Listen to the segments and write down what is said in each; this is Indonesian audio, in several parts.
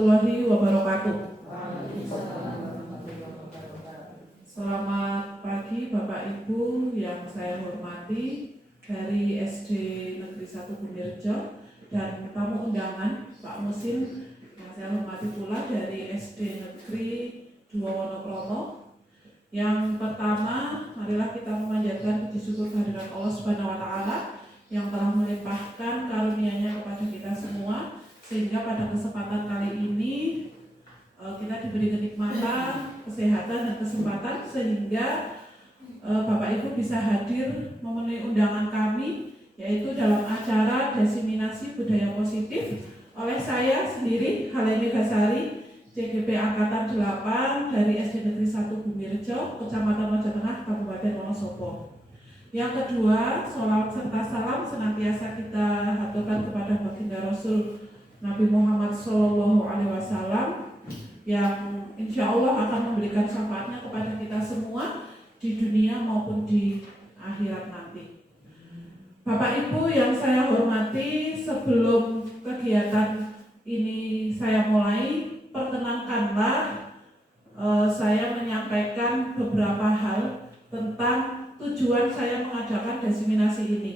warahmatullahi wabarakatuh. Selamat pagi Bapak Ibu yang saya hormati dari SD Negeri 1 Bumirjo dan tamu undangan Pak Musin yang saya hormati pula dari SD Negeri 2 Wonokromo. Yang pertama, marilah kita memanjatkan puji syukur kehadirat Allah Subhanahu wa taala yang telah melimpahkan karunia-Nya kepada kita semua, sehingga pada kesempatan kali ini kita diberi kenikmatan, kesehatan dan kesempatan sehingga Bapak Ibu bisa hadir memenuhi undangan kami, yaitu dalam acara Desiminasi Budaya Positif oleh saya sendiri, Haleni Gasari, CGP Angkatan 8 dari SD Negeri 1 Bumirjo, Kecamatan Mojo Tengah, Kabupaten Wonosobo. Yang kedua, sholawat serta salam senantiasa kita haturkan kepada baginda Rasul Nabi Muhammad SAW yang insya Allah akan memberikan syafaatnya kepada kita semua di dunia maupun di akhirat nanti. Bapak Ibu yang saya hormati, sebelum kegiatan ini saya mulai, perkenankanlah saya menyampaikan beberapa hal tentang tujuan saya mengadakan desiminasi ini.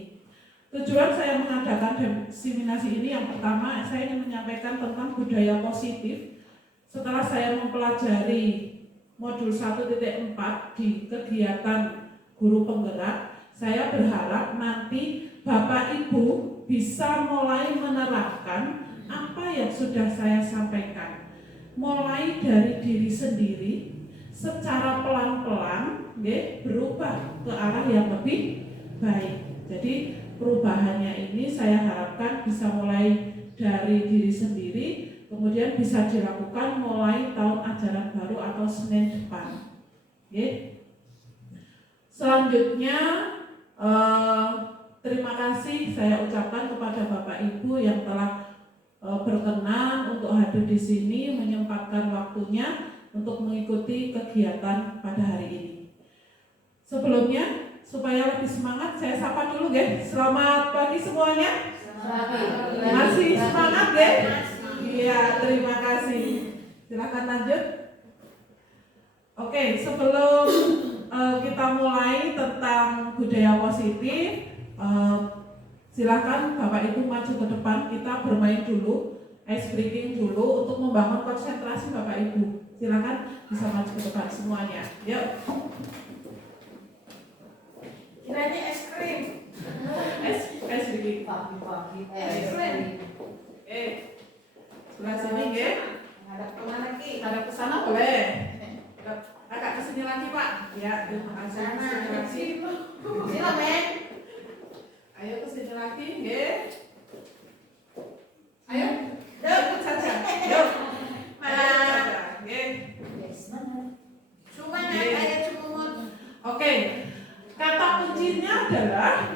Tujuan saya mengadakan desiminasi ini yang pertama, saya ingin menyampaikan tentang budaya positif. Setelah saya mempelajari modul 1.4 di kegiatan guru penggerak, saya berharap nanti Bapak Ibu bisa mulai menerapkan apa yang sudah saya sampaikan. Mulai dari diri sendiri, secara pelan-pelan berubah ke arah yang lebih baik. Jadi perubahannya ini saya harapkan bisa mulai dari diri sendiri, kemudian bisa dilakukan mulai tahun ajaran baru atau Senin depan. Selanjutnya terima kasih saya ucapkan kepada Bapak Ibu yang telah berkenan untuk hadir di sini, menyempatkan waktunya untuk mengikuti kegiatan pada hari ini. Sebelumnya, supaya lebih semangat, saya sapa dulu Selamat pagi semuanya. Masih semangat Iya, terima kasih. Silakan lanjut. Oke, sebelum kita mulai tentang budaya positif, silakan Bapak Ibu maju ke depan, kita bermain dulu, ice breaking dulu untuk membangun konsentrasi Bapak Ibu. Silakan bisa maju ke depan semuanya. Yuk. Kirain es krim. Es breaking. Pagi-pagi Es krim. Sebelah sini Ada kemana Ki? Ada ke sana boleh. Agak ke sini lagi Pak. Ya, terima kasih. Sana. Sila men. Ayo ke sini lagi, Ayo, ikut saja. Yuk. Mana? Yes, mana? Cuma Oke. cumut. Oke. Kata kuncinya adalah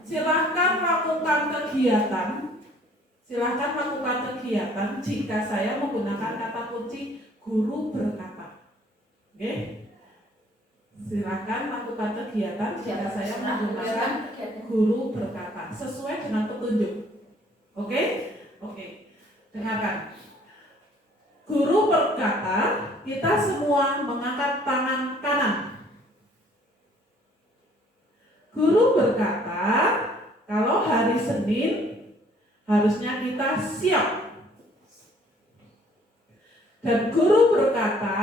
silahkan lakukan kegiatan. Silahkan lakukan kegiatan jika saya menggunakan kata kunci guru berkata. Silakan lakukan kegiatan jika saya menggunakan guru berkata sesuai dengan petunjuk. Oke? Dengarkan. Guru berkata, kita semua mengangkat tangan kanan. Guru berkata, kalau hari Senin harusnya kita siap. Dan guru berkata,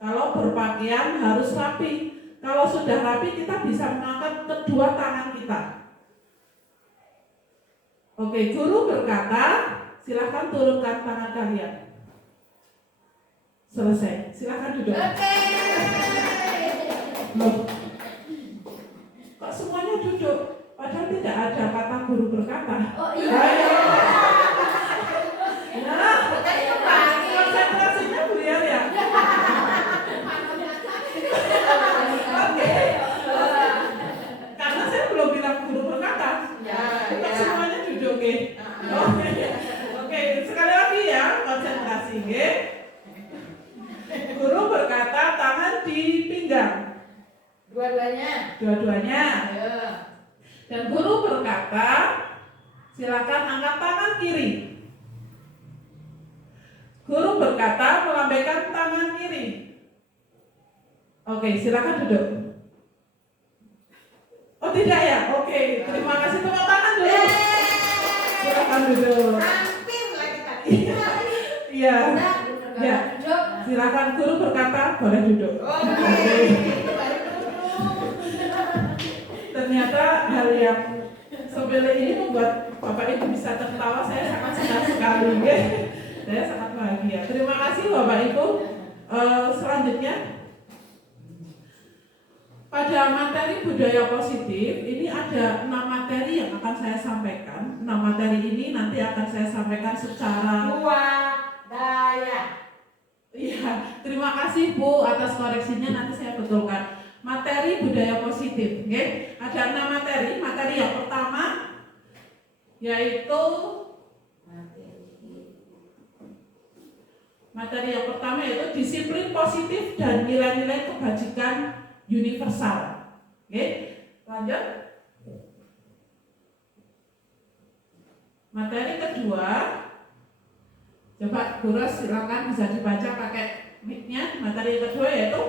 kalau berpakaian harus rapi. Kalau sudah rapi, kita bisa mengangkat kedua tangan kita. Oke, guru berkata, silakan turunkan tangan kalian. Selesai, silakan duduk. Loh, kok semuanya duduk? Padahal tidak ada kata guru berkata. Oh iya. Nah, konsentrasinya beliau ya. Oke. Karena saya belum bilang guru berkata. Kok semuanya duduk Oke, sekali lagi ya, konsentrasi Guru berkata, tangan di pinggang. Dua-duanya. Dan guru berkata, silakan angkat tangan kiri. Oke, silakan duduk. Oh tidak ya? Oke, terima kasih, tepuk tangan dulu. Silakan duduk. Hampir lagi tadi. Iya. Udah, Ya. duduk. Silakan, guru berkata boleh duduk. Oke, itu baru duduk. Ternyata hal yang sepele ini membuat Bapak Ibu bisa tertawa. Saya sangat senang sekali. Ya. Saya sangat bahagia. Terima kasih Bapak Ibu. Selanjutnya pada materi budaya positif ini ada 6 materi yang akan saya sampaikan. 6 materi ini nanti akan saya sampaikan secara Budaya. Iya, terima kasih Bu atas koreksinya, nanti saya betulkan. Materi budaya positif, oke? Ada 6 materi. Materi yang pertama yaitu disiplin positif dan nilai-nilai kebajikan universal. Oke, lanjut. Materi kedua, coba guru silakan bisa dibaca pakai mic-nya. Materi kedua yaitu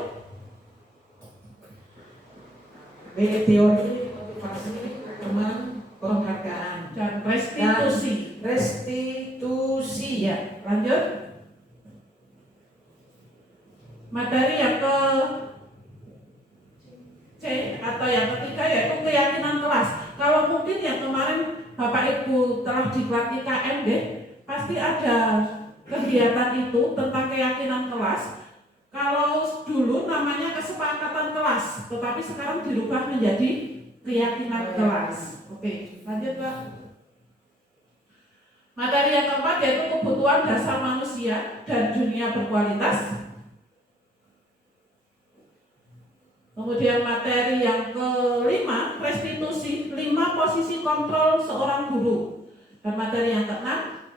teori motivasi teman penghargaan dan restitusi. Restitusi. Ya, lanjut. Materi yang ke C atau yang ketiga yaitu keyakinan kelas. Kalau mungkin yang kemarin Bapak Ibu telah dilatih KMD, pasti ada kegiatan itu tentang keyakinan kelas. Kalau dulu namanya kesepakatan kelas, tetapi sekarang dirubah menjadi keyakinan kelas. Oke, lanjut Pak. Materi yang keempat yaitu kebutuhan dasar manusia dan dunia berkualitas. Kemudian materi yang kelima, restitusi, 5 posisi kontrol seorang guru. Dan materi yang keenam,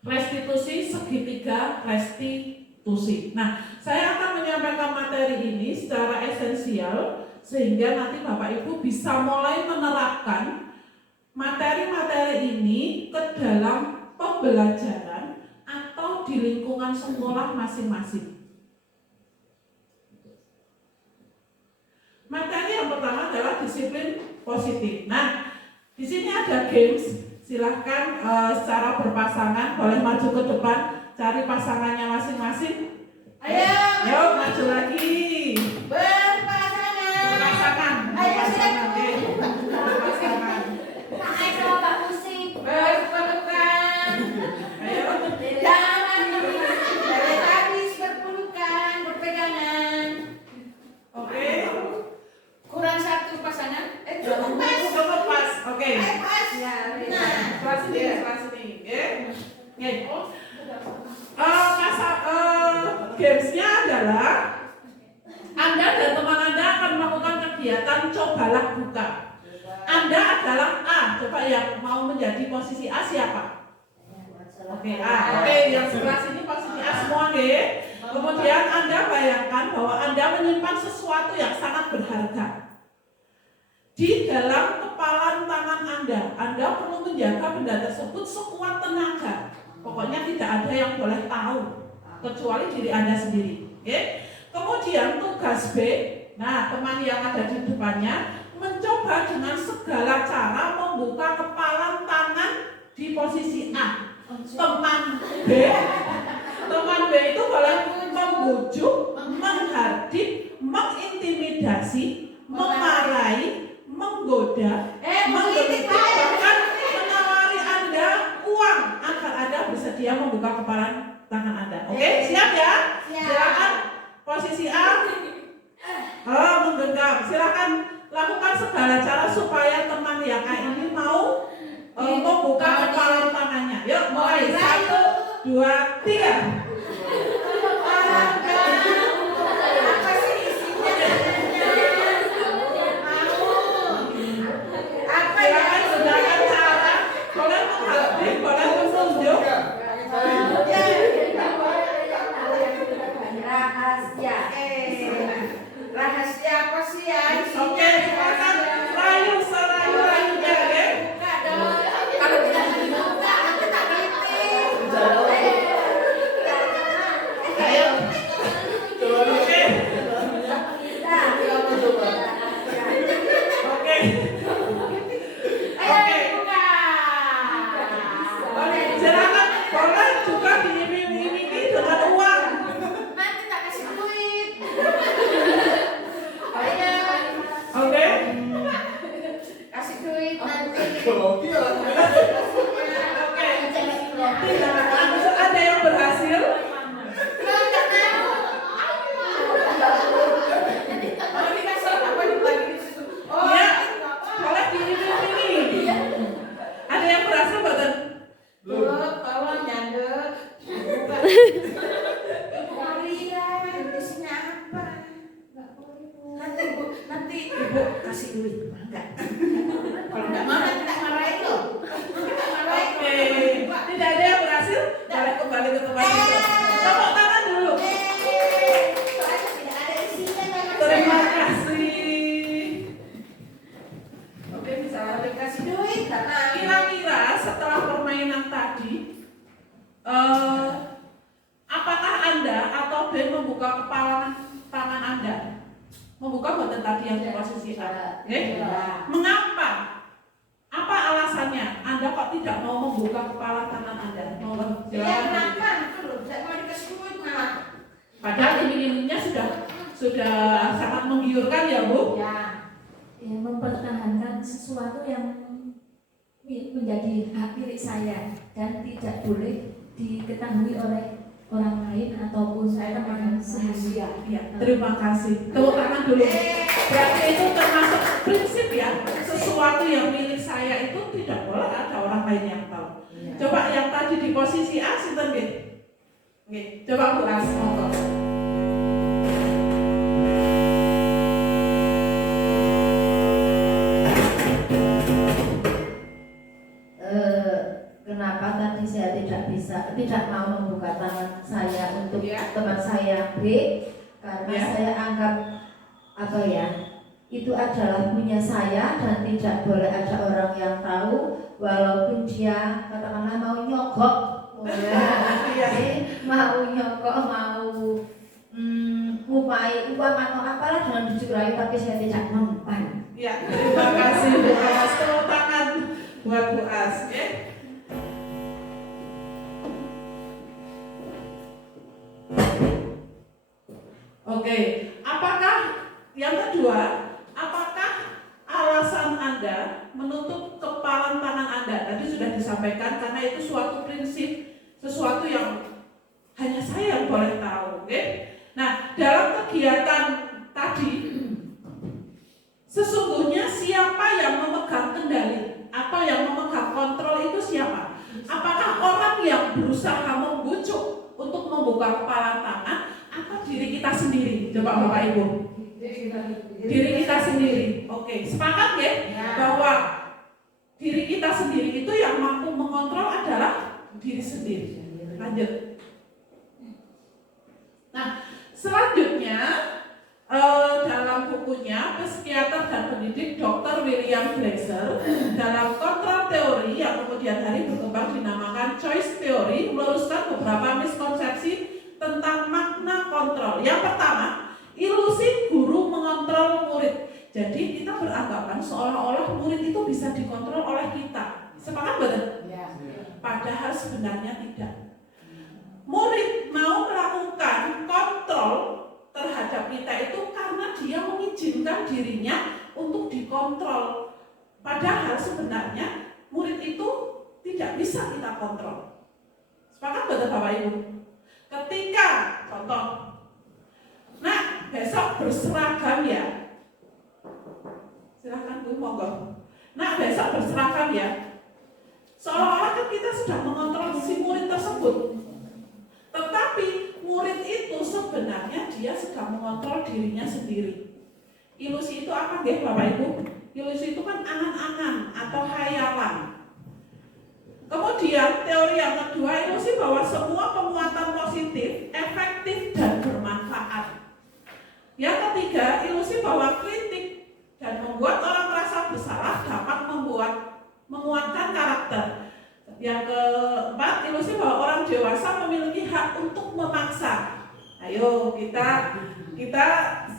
restitusi segitiga restitusi. Nah, saya akan menyampaikan materi ini secara esensial sehingga nanti Bapak Ibu bisa mulai menerapkan materi-materi ini ke dalam pembelajaran atau di lingkungan sekolah masing-masing. Materi yang pertama adalah disiplin positif. Nah, di sini ada games. Silahkan secara berpasangan boleh maju ke depan, cari pasangannya masing-masing. Ayo maju lagi. Berpasangan. Berpasangan. Berpasangan. Berpelukan. Ayo. Jangan dari habis berpelukan, berpegangan. Oke. Kurang satu pasangan. Cukup pas. Oke. Pas. Ya, nah. Kelas ini, kelas ini. Oke. Gamesnya adalah Anda dan teman Anda akan melakukan kegiatan cobalah buka. Anda adalah A. Coba yang mau menjadi posisi A siapa? Oke, A. Oke, yang sebelah sini posisi A semua, oke. Kemudian Anda bayangkan bahwa Anda menyimpan sesuatu yang sangat berharga di dalam kepalan tangan Anda. Anda perlu menjaga benda tersebut sekuat tenaga. Pokoknya tidak ada yang boleh tahu kecuali diri Anda sendiri. Oke? Kemudian tugas B, nah teman yang ada di depannya mencoba dengan segala cara membuka kepalan tangan di posisi A. Teman B itu boleh membujuk, menghardik, mengintimidasi, memarahi, menggoda, mengkritik, bahkan menawari Anda uang agar Anda bersedia membuka kepalan tangan Anda. Oke, siap ya? Silakan posisi A. Menggenggam. Silakan lakukan segala cara supaya teman yang A ini mau membuka kepalan tangannya. Yuk, mulai 1, 2, 3. Apa sih isinya? Apa ya? Silakan gunakan cara. Boleh menghardik, boleh menunjuk. Rahasia. Rahasia apa sih ya? Oke, silakan rayu serayu-rayunya ya. Buka dong. Kalau kita dibuka, kita kritik. Ayo. apakah Anda atau B membuka kepala tangan Anda? Membuka buatan tadi yang di posisi A. Mengapa? Apa alasannya? Anda kok tidak mau membuka kepala tangan Anda? Padahal ini sudah sangat menggiurkan ya Bu? Ya. Ya, mempertahankan sesuatu yang menjadi hak milik saya dan tidak boleh diketahui oleh orang lain ataupun teman sendiri. Ya, terima kasih. Tepuk tangan dulu. Berarti itu termasuk prinsip ya. Sesuatu yang milik saya itu tidak boleh ada orang lain yang tahu. Coba yang tadi di posisi A, sinten nggih? Nggih, coba Bu As, monggo. Kenapa tadi saya tidak mau membuka tangan saya untuk teman saya B, karena saya anggap itu adalah punya saya dan tidak boleh ada orang yang tahu, walaupun dia katakanlah mau nyogok, mau ngupai uang atau apalah dengan bujuk rayu, tapi saya tidak mempan. Ya, terima kasih Bu As. Tepuk tangan buat Bu As. Oke, apakah yang kedua, apakah alasan Anda menutup kepala tangan Anda? Tadi sudah disampaikan karena itu suatu prinsip, sesuatu yang hanya saya yang boleh tahu. Oke? Nah, dalam kegiatan tadi, sesungguhnya siapa yang memegang kendali atau yang memegang kontrol itu siapa? Apakah orang yang berusaha membujuk untuk membuka kepala tangan atau diri kita sendiri? Coba Bapak Ibu. Diri kita sendiri. Oke, sepakat ya? Bahwa diri kita sendiri itu yang mampu mengontrol adalah diri sendiri. Lanjut. Nah, selanjutnya dalam bukunya psikiater dan pendidik Dr. William Glasser dalam kontrol teori yang kemudian hari berkembang dinamakan choice theory meluruskan beberapa miskonsepsi tentang makna kontrol. Yang pertama, ilusi guru mengontrol murid. Jadi kita beranggapan seolah-olah murid itu bisa dikontrol oleh kita. Sepakat betul? Ya. Padahal sebenarnya tidak. Murid mau melakukan kontrol terhadap kita itu karena dia mengizinkan dirinya untuk dikontrol. Padahal sebenarnya murid itu tidak bisa kita kontrol. Sepakat betul Bapak Ibu? Ketika contoh, nah besok berseragam ya, silahkan Bu monggo. Nah besok berseragam ya, seolah-olah kan kita sudah mengontrol si murid tersebut. Tetapi murid itu sebenarnya dia sedang mengontrol dirinya sendiri. Ilusi itu apa nggih Bapak Ibu? Ilusi itu kan angan-angan atau hayalan. Kemudian teori yang kedua, ilusi bahwa semua penguatan positif, efektif dan bermanfaat. Yang ketiga, ilusi bahwa kritik dan membuat orang merasa bersalah dapat menguatkan karakter. Yang keempat, ilusi bahwa orang dewasa memiliki hak untuk memaksa. Ayo kita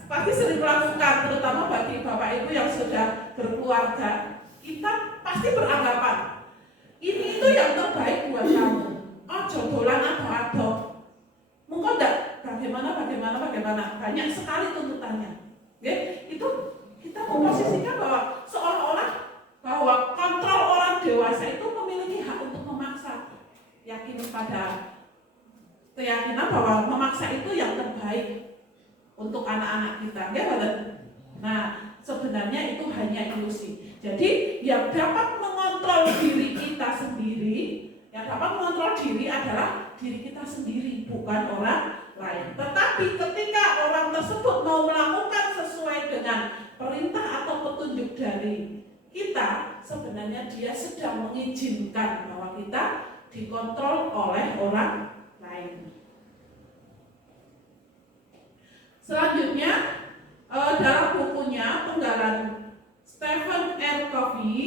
pasti sering melakukan, terutama bagi Bapak Ibu yang sudah berkeluarga, kita pasti beranggapan ini itu yang terbaik buat kamu. Oh jodolan ado-ado. Mungkin enggak bagaimana banyak sekali tuntutannya. Ya, itu kita memposisikan bahwa seolah-olah bahwa kontrol orang dewasa itu memiliki hak untuk memaksa. Yakin pada keyakinan bahwa memaksa itu yang terbaik untuk anak-anak kita, ya betul? Nah, sebenarnya itu hanya ilusi. Jadi, yang dapat mengontrol diri kita sendiri, yang dapat mengontrol diri adalah diri kita sendiri, bukan orang lain. Tetapi ketika orang tersebut mau melakukan sesuai dengan perintah atau petunjuk dari kita, sebenarnya dia sedang mengizinkan bahwa kita dikontrol oleh orang lain. Selanjutnya, dalam bukunya Penggalan Stephen R. Covey,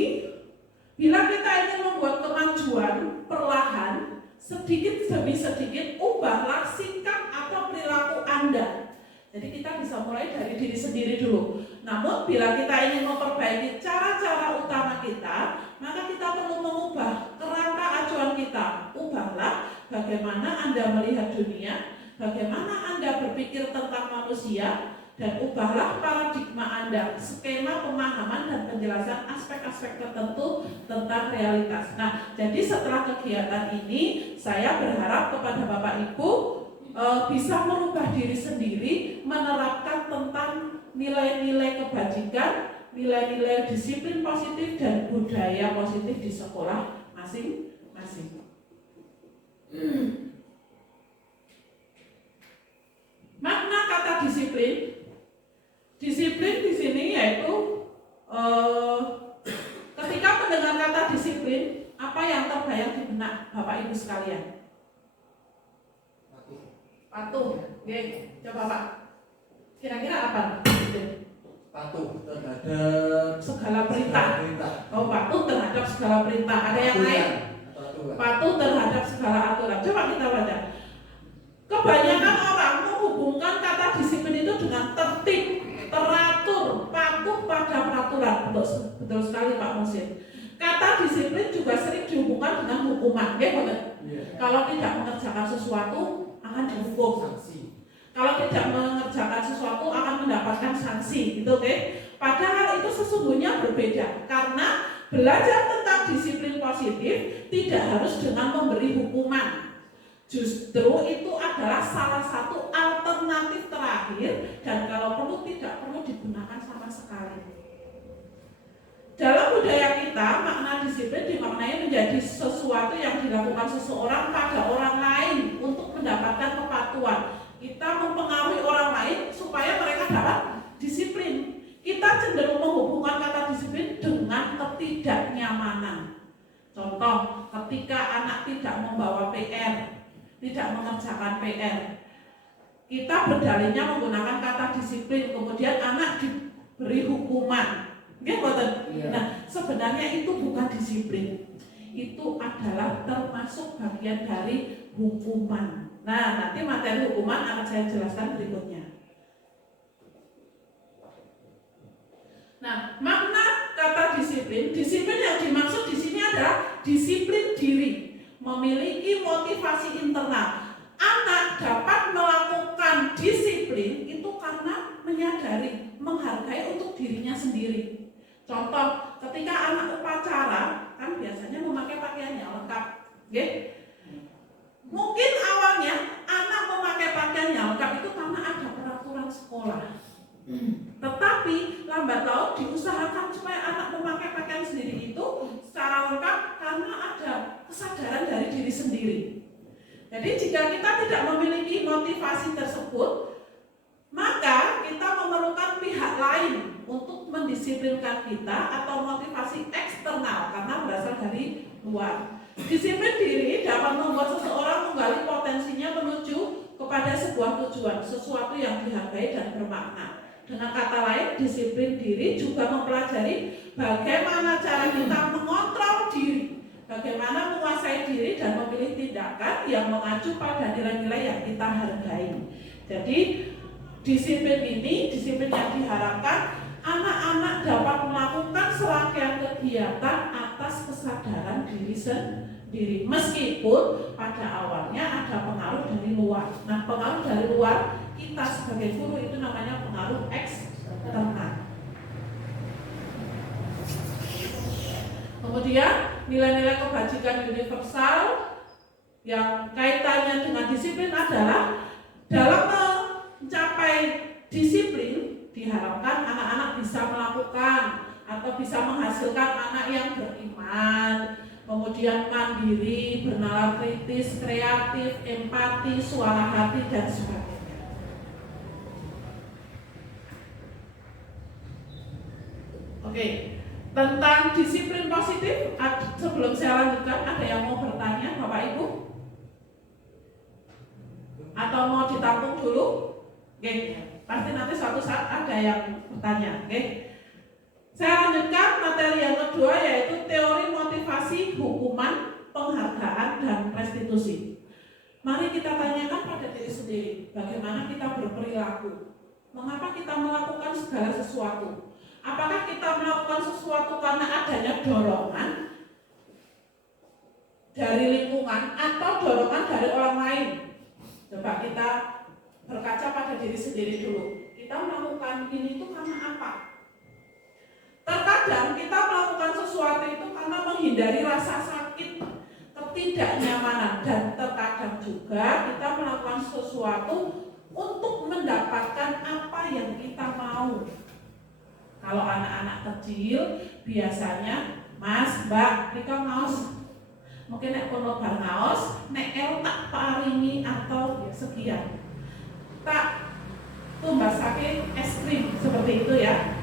bila kita ingin membuat kemajuan perlahan sedikit demi sedikit ubahlah sikap atau perilaku Anda. Jadi kita bisa mulai dari diri sendiri dulu. Namun bila kita ingin memperbaiki cara-cara utama kita, maka kita perlu mengubah kerangka acuan kita. Ubahlah bagaimana Anda melihat dunia, bagaimana Anda berpikir tentang manusia, dan ubahlah paradigma Anda, skema pemahaman dan penjelasan aspek-aspek tertentu tentang realitas. Nah, jadi setelah kegiatan ini, saya berharap kepada Bapak Ibu bisa merubah diri sendiri, menerapkan tentang nilai-nilai kebajikan, nilai-nilai disiplin positif dan budaya positif di sekolah masing-masing. Makna kata disiplin. Disiplin di sini yaitu ketika mendengar kata disiplin, apa yang terbayang di benak Bapak Ibu sekalian? Patuh. Oke, coba Pak. Kira-kira apa? Patuh terhadap segala perintah. Oh, patuh terhadap segala perintah. Ada yang lain? Patuh terhadap segala aturan. Coba kita baca. Kebanyakan orang menghubungkan kata disiplin itu dengan tertib, teratur, patuh pada peraturan. Betul sekali Pak Musin. Kata disiplin juga sering dihubungkan dengan hukuman. Ya, betul. Kalau tidak mengerjakan sesuatu akan dihukum. Kalau tidak mengerjakan sesuatu akan mendapatkan sanksi, gitu, oke? Padahal itu sesungguhnya berbeda, karena belajar tentang disiplin positif tidak harus dengan memberi hukuman. Justru itu adalah salah satu alternatif terakhir, dan kalau perlu tidak perlu digunakan sama sekali. Dalam budaya kita, makna disiplin dimaknai menjadi sesuatu yang dilakukan seseorang pada orang lain untuk mendapatkan kepatuhan. Kita mempengaruhi orang lain supaya mereka dapat disiplin. Kita cenderung menghubungkan kata disiplin dengan ketidaknyamanan. Contoh, ketika anak tidak membawa PR, tidak mengerjakan PR, kita berdalihnya menggunakan kata disiplin, kemudian anak diberi hukuman. Nah, sebenarnya itu bukan disiplin. Itu adalah termasuk bagian dari hukuman. Nah, nanti materi hukuman akan saya jelaskan berikutnya. Nah, makna kata disiplin yang dimaksud di sini adalah disiplin diri, memiliki motivasi internal. Anak dapat melakukan disiplin itu karena menyadari, menghargai untuk dirinya sendiri. Contoh, ketika anak upacara, kan biasanya memakai pakaiannya lengkap, okay? Mungkin awalnya anak memakai pakaian yang lengkap itu karena ada peraturan sekolah. Tetapi lambat laun diusahakan supaya anak memakai pakaian sendiri itu secara lengkap karena ada kesadaran dari diri sendiri. Jadi jika kita tidak memiliki motivasi tersebut, maka kita memerlukan pihak lain untuk mendisiplinkan kita atau motivasi eksternal karena berasal dari luar. Disiplin diri dapat membuat seseorang menggali potensinya menuju kepada sebuah tujuan, sesuatu yang dihargai dan bermakna. Dengan kata lain, disiplin diri juga mempelajari bagaimana cara kita mengontrol diri, bagaimana menguasai diri dan memilih tindakan yang mengacu pada nilai-nilai yang kita hargai. Jadi, disiplin ini, disiplin yang diharapkan anak-anak dapat melakukan serangkaian kegiatan atas kesadaran diri sendiri, meskipun pada awalnya ada pengaruh dari luar. Nah, pengaruh dari luar kita sebagai guru itu namanya pengaruh eksternal. Kemudian nilai-nilai kebajikan universal yang kaitannya dengan disiplin adalah dalam mencapai disiplin diharapkan anak-anak bisa melakukan atau bisa menghasilkan anak yang beriman, kemudian mandiri, bernalar kritis, kreatif, empati, suara hati, dan sebagainya. Oke, tentang disiplin positif, sebelum saya lanjutkan, ada yang mau bertanya, Bapak Ibu? Atau mau ditampung dulu? Oke, pasti nanti suatu saat ada yang bertanya. Oke, saya lanjutkan materi yang kedua, yaitu teori motivasi, hukuman, penghargaan, dan restitusi. Mari kita tanyakan pada diri sendiri, bagaimana kita berperilaku. Mengapa kita melakukan segala sesuatu? Apakah kita melakukan sesuatu karena adanya dorongan dari lingkungan atau dorongan dari orang lain? Coba kita berkaca pada diri sendiri dulu. Kita melakukan ini itu karena apa? Terkadang kita melakukan sesuatu itu karena menghindari rasa sakit, ketidaknyamanan, dan terkadang juga kita melakukan sesuatu untuk mendapatkan apa yang kita mau. Kalau anak-anak kecil biasanya, Mas, Mbak, Rika ngaos, mungkin nek kono bar ngaos, nek el tak paringi atau sekian, tak tumbasake es krim seperti itu ya.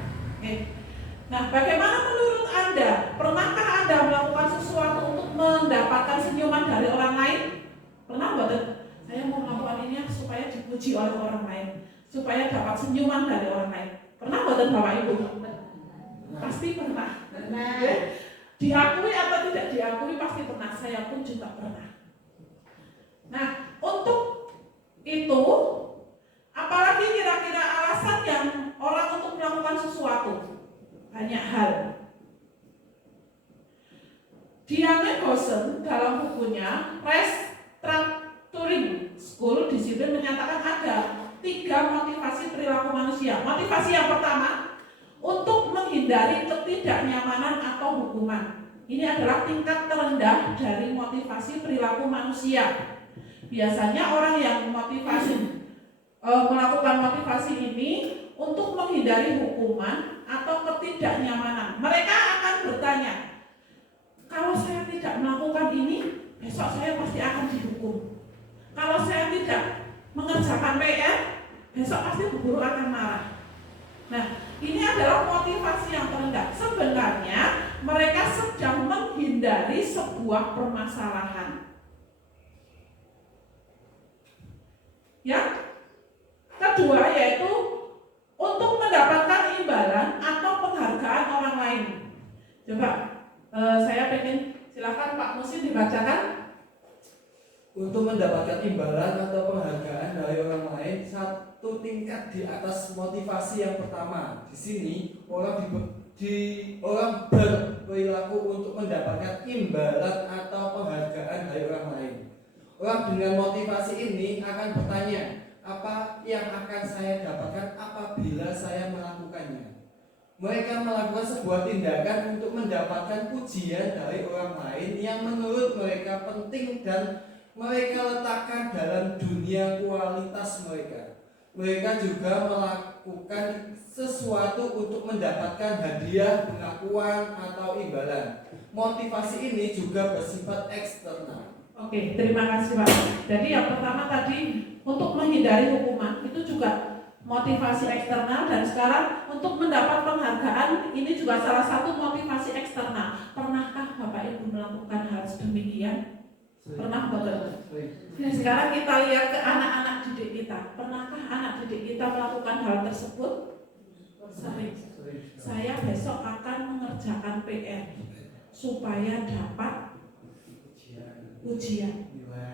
Nah, bagaimana menurut Anda? Pernahkah Anda melakukan sesuatu untuk mendapatkan senyuman dari orang lain? Pernah nggak? Saya mau melakukan ini supaya dipuji oleh orang lain, supaya dapat senyuman dari orang lain. Pernah nggak, Bapak Ibu? Pasti pernah. Diakui atau tidak diakui pasti pernah. Saya pun juga pernah. Nah, untuk itu, apalagi kira-kira alasan yang orang untuk melakukan sesuatu? Banyak hal. Diane Gossen dalam bukunya Restructuring School Discipline menyatakan ada 3 motivasi perilaku manusia. Motivasi yang pertama, untuk menghindari ketidaknyamanan atau hukuman. Ini adalah tingkat terendah dari motivasi perilaku manusia. Biasanya orang yang melakukan motivasi ini untuk menghindari hukuman atau ketidaknyamanan. Mereka akan bertanya, kalau saya tidak melakukan ini, besok saya pasti akan dihukum. Kalau saya tidak mengerjakan PR, besok pasti guru akan marah. Nah, ini adalah motivasi yang terendah. Sebenarnya mereka sedang menghindari sebuah permasalahan. Yang kedua yaitu untuk mendapatkan imbalan atau penghargaan orang lain. Coba saya pengen, silakan Pak Musin dibacakan. Untuk mendapatkan imbalan atau penghargaan dari orang lain, satu tingkat di atas motivasi yang pertama. Di sini orang berperilaku untuk mendapatkan imbalan atau penghargaan dari orang lain. Orang dengan motivasi ini akan bertanya, apa yang akan saya dapatkan apabila saya melakukannya? Mereka melakukan sebuah tindakan untuk mendapatkan pujian dari orang lain yang menurut mereka penting dan mereka letakkan dalam dunia kualitas mereka. Mereka juga melakukan sesuatu untuk mendapatkan hadiah, pengakuan, atau imbalan. Motivasi ini juga bersifat eksternal. Oke, terima kasih Pak. Jadi yang pertama tadi untuk menghindari hukuman itu juga motivasi eksternal, dan sekarang untuk mendapat penghargaan ini juga salah satu motivasi eksternal. Pernahkah Bapak Ibu melakukan hal sedemikian? Pernah betul. Nah, sekarang kita lihat ke anak-anak didik kita. Pernahkah anak didik kita melakukan hal tersebut? Sering. Saya besok akan mengerjakan PR supaya dapat ujian,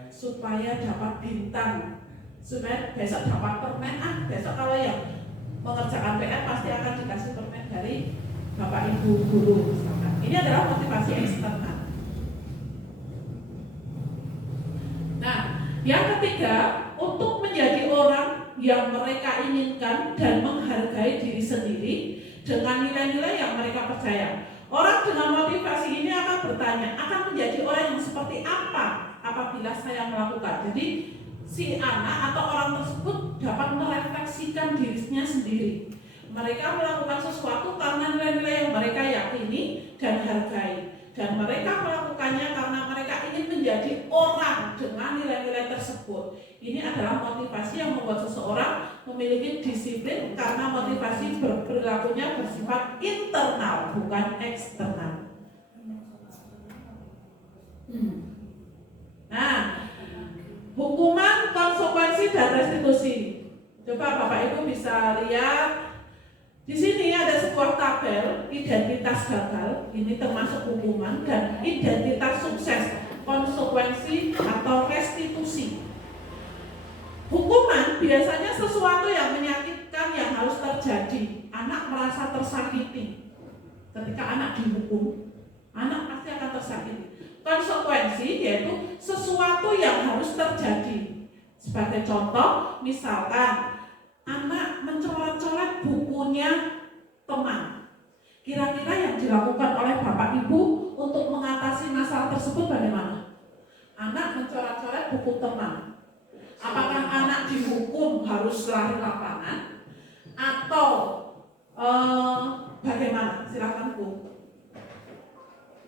supaya dapat bintang, supaya besok dapat permen. Besok kalau yang mengerjakan PR pasti akan dikasih permen dari Bapak Ibu guru. Ini adalah motivasi eksternal. Nah, yang ketiga, untuk menjadi orang yang mereka inginkan dan menghargai diri sendiri dengan nilai-nilai yang mereka percaya. Orang dengan motivasi ini akan bertanya, akan menjadi orang yang seperti apa apabila saya melakukan. Jadi si anak atau orang tersebut dapat merefleksikan dirinya sendiri. Mereka melakukan sesuatu karena nilai-nilai yang mereka yakini dan hargai. Dan mereka melakukannya karena mereka ingin menjadi orang dengan nilai-nilai tersebut. Ini adalah motivasi yang membuat seseorang memiliki disiplin, karena motivasi perilakunya bersifat internal, bukan eksternal. Nah, hukuman, konsekuensi, dan restitusi. Coba Bapak Ibu bisa lihat. Di sini ada sebuah tabel identitas gagal, ini termasuk hukuman, dan identitas sukses, konsekuensi atau restitusi. biasanya sesuatu yang menyakitkan yang harus terjadi. Anak merasa tersakiti. Ketika anak dihukum, anak pasti akan tersakiti. Konsekuensi yaitu sesuatu yang harus terjadi. Sebagai contoh, misalkan anak mencoret-coret bukunya teman. Kira-kira yang dilakukan oleh bapak ibu untuk mengatasi masalah tersebut bagaimana? Anak mencoret-coret buku teman. Apakah anak dihukum harus lari lapangan atau bagaimana? Silakan Bu.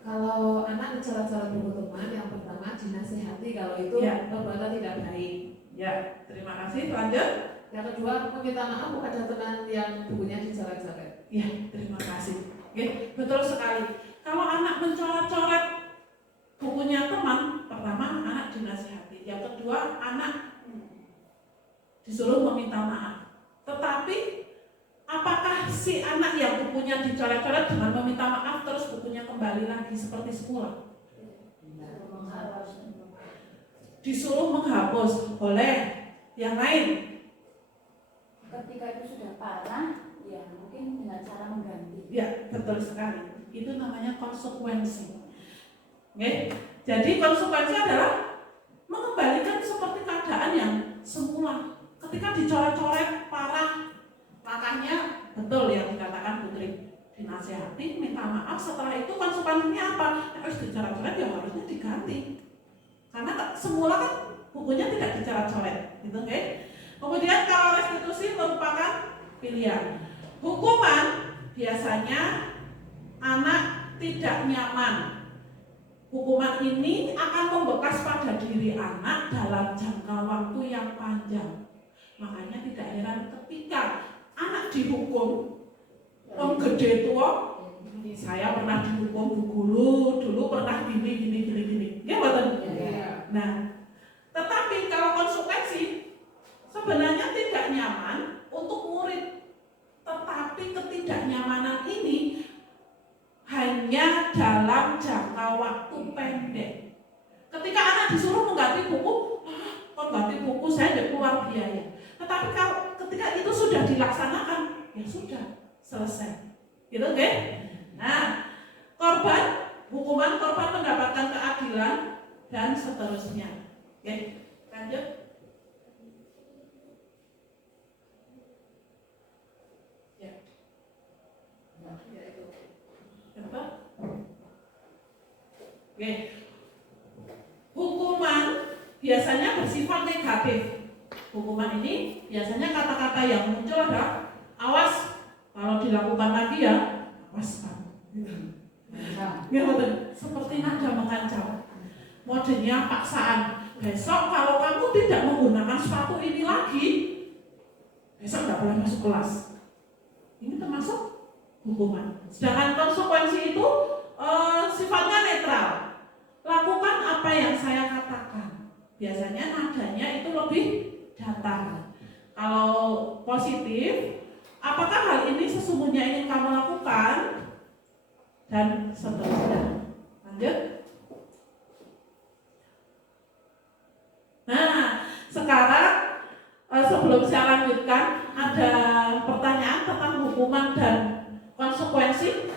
Kalau anak mencoret-coret buku teman, yang pertama dinasihati kalau itu Ya. perbuatan tidak baik. Ya, terima kasih. Lanjut. Yang kedua, meminta maaf kepada teman yang bukunya dicoret-coret. Ya, terima kasih. Oke, betul sekali. Kalau anak mencoret-coret bukunya teman, pertama anak dinasihati. Yang kedua, anak disuruh meminta maaf. Tetapi apakah si anak yang bukunya dicoret-coret dengan meminta maaf terus bukunya kembali lagi seperti semula? Disuruh menghapus. Boleh. Yang lain? Ketika itu sudah parah, ya mungkin dengan cara mengganti. Ya, betul sekali. Itu namanya konsekuensi. Oke? Jadi konsekuensi adalah mengembalikan seperti keadaan yang semula. Ketika dicoret-coret parah, makanya betul yang dikatakan Putri, dinasihati, minta maaf. Setelah itu konsekuensinya apa? Harus dicoret-coret, ya harusnya diganti. Karena semula kan bukunya tidak dicoret-coret, gitu kan? Kemudian kalau restitusi merupakan pilihan. Hukuman biasanya anak tidak nyaman. Hukuman ini akan membekas pada diri anak dalam jangka waktu yang panjang. Makanya tidak heran ketika anak dihukum, gede tua, saya pernah dihukum Bu Guru, dulu pernah gini. Ya betul. Nah, tetapi kalau konsekuensi sebenarnya tidak nyaman untuk murid, tetapi ketidaknyamanan ini hanya dalam jangka waktu pendek. Ketika anak disuruh mengganti buku, kok ganti buku saya tidak keluar biaya. Tetapi kalau ketika itu sudah dilaksanakan, ya sudah selesai. Gitu kan? Nah, hukuman korban mendapatkan keadilan dan seterusnya. Oke, lanjut. Ya. Apa? Oke. Hukuman biasanya bersifat negatif. Hukuman ini biasanya kata-kata yang muncul adalah awas, kalau dilakukan lagi ya awas kamu. Ya betul. Seperti nada mengancam. Modelnya paksaan. Besok kalau kamu tidak menggunakan sepatu ini lagi, besok nggak boleh masuk kelas. Ini termasuk hukuman. Sedangkan konsekuensi itu sifatnya netral. Lakukan apa yang saya katakan. Biasanya nadanya itu lebih datar. Kalau positif, apakah hal ini sesungguhnya ingin kamu lakukan? Dan seterusnya. Lanjut. Nah, sekarang sebelum saya lanjutkan, ada pertanyaan tentang hukuman dan konsekuensi.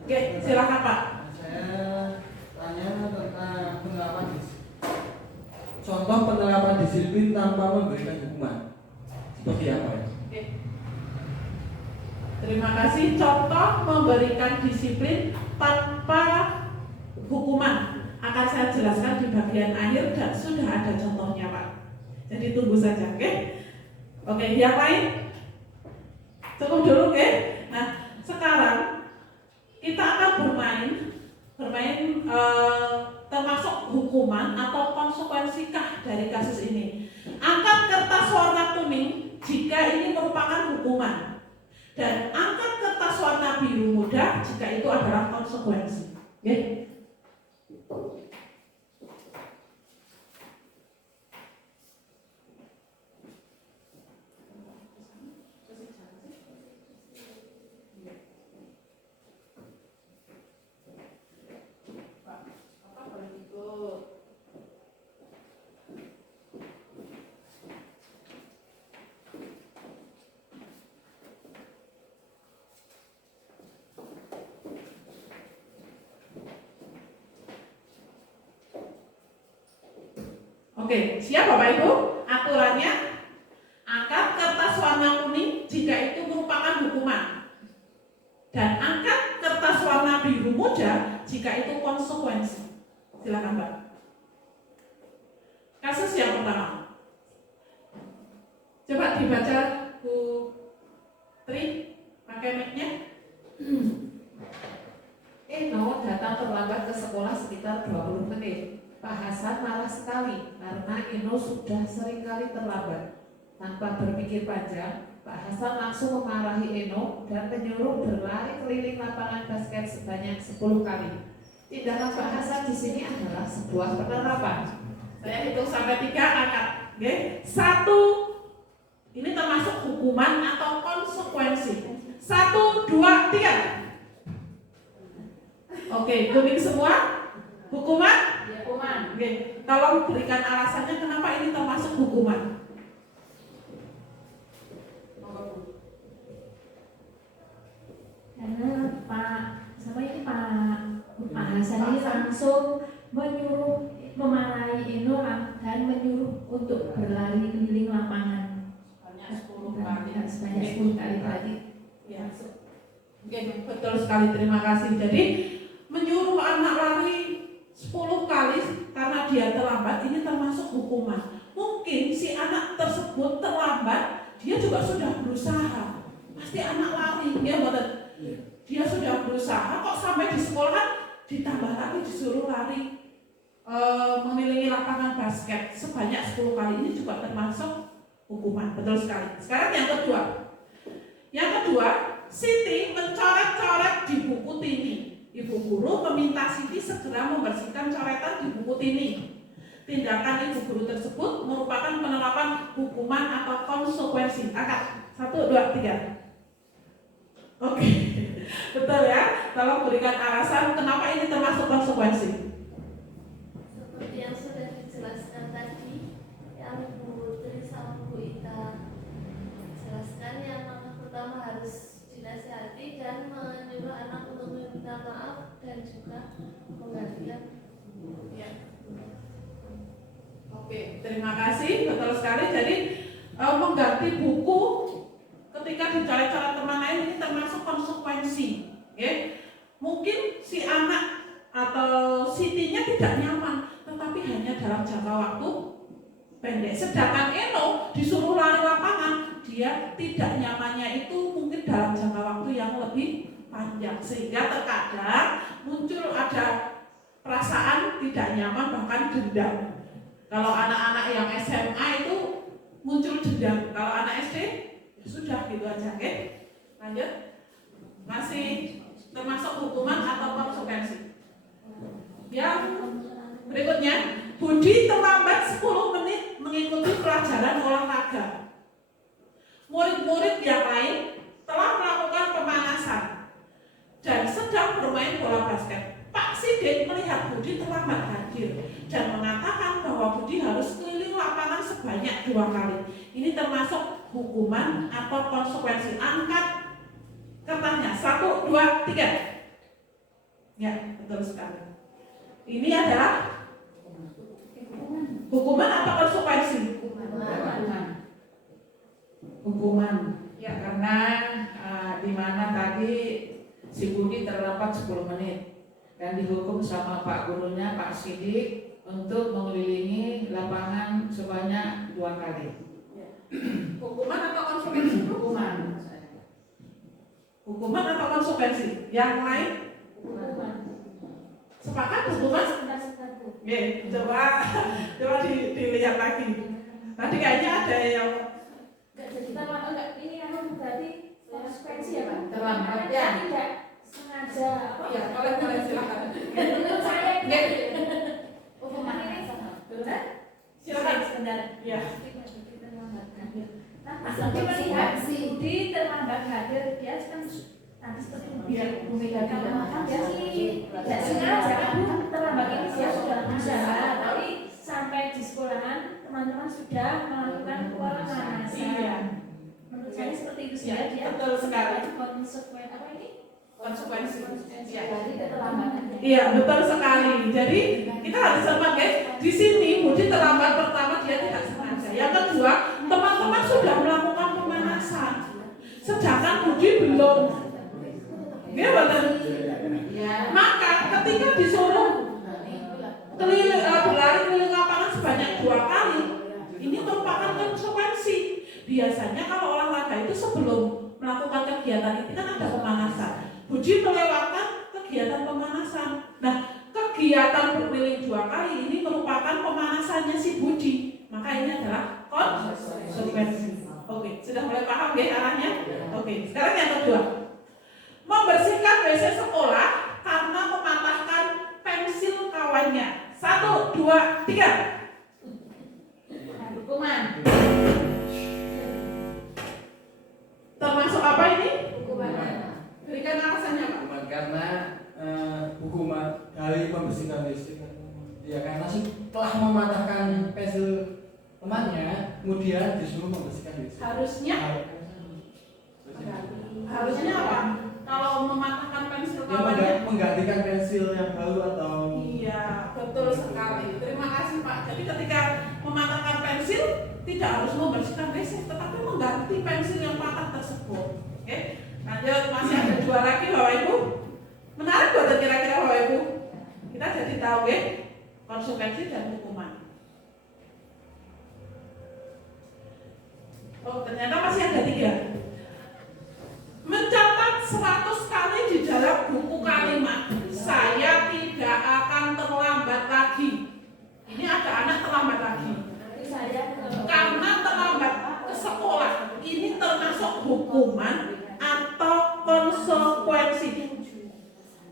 Oke, silakan Pak. Saya tanya tentang penerapan contoh penerapan disiplin tanpa memberikan hukuman. Seperti apa ya? Oke. Terima kasih. Contoh memberikan disiplin tanpa hukuman akan saya jelaskan di bagian akhir dan sudah ada contohnya Pak. Jadi tunggu saja, oke? Oke, yang lain? Cukup dulu, oke? Nah, sekarang kita akan bermain termasuk hukuman atau konsekuensikah dari kasus ini. Angkat kertas warna kuning jika ini merupakan hukuman, dan angkat kertas warna biru muda jika itu adalah konsekuensi. Oke? Oke, siap Bapak Ibu? Aturannya, angkat kertas warna kuning jika itu merupakan hukuman. Dan angkat kertas warna biru muda jika itu konsekuensi. Silakan Mbak. Kasus yang pertama. Coba dibaca Bu Tri, pakai mic-nya. Eno datang terlambat ke sekolah sekitar 20 menit. Pak Hasan marah sekali karena Eno sudah seringkali terlambat. Tanpa berpikir panjang, Pak Hasan langsung memarahi Eno dan menyuruh berlari keliling lapangan basket sebanyak 10 kali. Tindakan Pak Hasan di sini adalah sebuah penerapan. Saya hitung sampai 3, angkat. Oke. 1, ini termasuk hukuman atau konsekuensi. 1, 2, 3. Oke, kuning semua. Hukuman? Hukuman. Oke, tolong berikan alasannya kenapa ini termasuk hukuman. Karena Pak Hasan ini langsung menyuruh memarahi Eno dan menyuruh untuk berlari keliling lapangan sebanyak 10 kali tadi. Ya. Oke, betul sekali, terima kasih. Jadi menyuruh anak lari 10 kali karena dia terlambat ini termasuk hukuman. Mungkin si anak tersebut terlambat, dia juga sudah berusaha. Pasti anak lari, ya betul. Dia sudah berusaha, kok sampai di sekolah ditambah lagi disuruh lari mengelilingi lapangan basket sebanyak 10 kali, ini juga termasuk hukuman. Betul sekali. Sekarang yang kedua. Yang kedua, Siti mencoret-coret di buku Tini. Ibu guru meminta Siti segera membersihkan coretan di buku Tini. Tindakan ibu guru tersebut merupakan penerapan hukuman atau konsekuensi. Angkat 1, 2, 3. Oke, betul ya. Tolong berikan alasan kenapa ini termasuk konsekuensi. Seperti yang sudah dijelaskan tadi, yang Bu Tri sama Bu Ita jelaskan, yang langkah pertama harus dinasihati dan menyuruh anak untuk meminta maaf dan juga menggantikan. Ya. Oke, terima kasih, betul sekali. Jadi mengganti buku ketika dicoret-coret teman lain ini termasuk konsekuensi. Ya. Mungkin si anak atau Sitinya tidak nyaman, tetapi hanya dalam jangka waktu pendek. Sedangkan Eno disuruh lari lapangan, dia tidak nyamannya itu mungkin dalam jangka waktu yang lebih panjang, sehingga terkadang muncul ada perasaan tidak nyaman bahkan dendam. Kalau anak-anak yang SMA itu muncul dendam, kalau anak SD ya sudah gitu aja. Oke, lanjut. Masih termasuk hukuman atau konsekuensi. Yang berikutnya, Budi terlambat 10 menit mengikuti pelajaran olahraga. Murid-murid yang lain telah melakukan pemanasan dan sedang bermain bola basket. Pak Sidik melihat Budi terlambat hadir dan mengatakan bahwa Budi harus keliling lapangan sebanyak 2 kali. Ini termasuk hukuman atau konsekuensi. Angkat kertasnya 1, 2, 3. Ya, betul sekali. Ini adalah hukuman atau konsekuensi? Hukuman. Ya, karena di mana tadi si Budi terlambat 10 menit dan dihukum sama Pak gurunya, Pak Sidik, untuk mengelilingi lapangan sebanyak 2 kali. Hukuman atau konsekuensi? Hukuman. Hukuman atau konsekuensi? Yang lain? Hukuman. Sepakat hukuman? Oke, coba dilihat lagi. Tadi kayaknya ada yang Enggak jadi terlambat, ini yang berarti konsekuensi ya Pak? Terlambat, Karena ya. tidak sengaja. ya, boleh silakan. Menurut saya Hukuman ini benar? Silakan. Sebentar. Ya. Tapi melihat si Budi terlambat hadir, dia kan tadi seperti Bu Mega katakan, dia sih tidak sengaja kan terlambat ini dia sudah berusaha, tapi sampai di sekolahan teman-teman sudah melakukan pemanasan. Iya. Menurut saya seperti itu sih Ya, dia betul sekali. konsekuensi apa ini? Konsekuensi. Ya. Dari keterlambatan. Iya, betul sekali. Jadi kita harus cermat guys. Di sini Budi terlambat pertama belum. Nggih mboten? Ya. Maka ketika disuruh keliling berlari keliling lapangan sebanyak 2 kali, ini merupakan konsekuensi. Biasanya kalau olahraga itu sebelum melakukan kegiatan itu kan ada pemanasan. Budi melewatkan kegiatan pemanasan. Nah, kegiatan berkeliling 2 kali ini merupakan pemanasannya si Budi. Maka ini adalah konsekuensi. Oke, sudah mulai paham ya arahnya? Oke, sekarang yang kedua. Membersihkan WC sekolah karena mematahkan pensil kawannya. 1, 2, 3. Hukuman. Termasuk apa ini? Hukuman. Berikan alasannya, Pak. Hukuman karena hukuman dari membersihkan WC. Ya karena setelah mematahkan pensil temannya, kemudian disuruh membersihkan WC. Harusnya apa? Kalau mematahkan pensil kawannya? Menggantikan pensil yang baru atau Iya, betul sekali. Terima kasih, Pak. Jadi ketika mematahkan pensil tidak harus membersihkan WC, tetapi mengganti pensil yang patah tersebut. Oke, lanjut. Masih ada 2 lagi, Bapak Ibu. Menarik buat kira-kira Bapak Ibu. Kita jadi tahu ya konsekuensi dan hukuman. Oh, ternyata masih ada 3. Mencatat 100 kali di dalam buku kalimat, saya tidak akan terlambat lagi. Ini ada anak terlambat lagi. Karena terlambat ke sekolah, ini termasuk hukuman atau konsekuensi.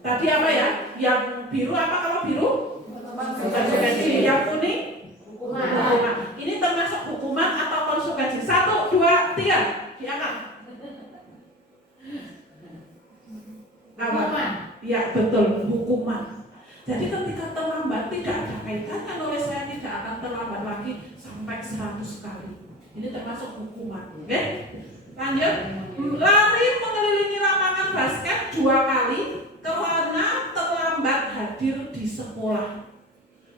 Tadi apa ya? Yang biru apa kalau biru? Konsekuensi. Yang kuning? Hukuman. Ini termasuk hukuman atau konsekuensi. 1, 2, 3. Diangkat. Hukuman. Ya betul, hukuman. Jadi ketika terlambat tidak ada kaitannya oleh saya tidak akan terlambat lagi sampai 100 kali. Ini termasuk hukuman. Oke? Lanjut. Lari mengelilingi lapangan basket 2 kali karena terlambat hadir di sekolah.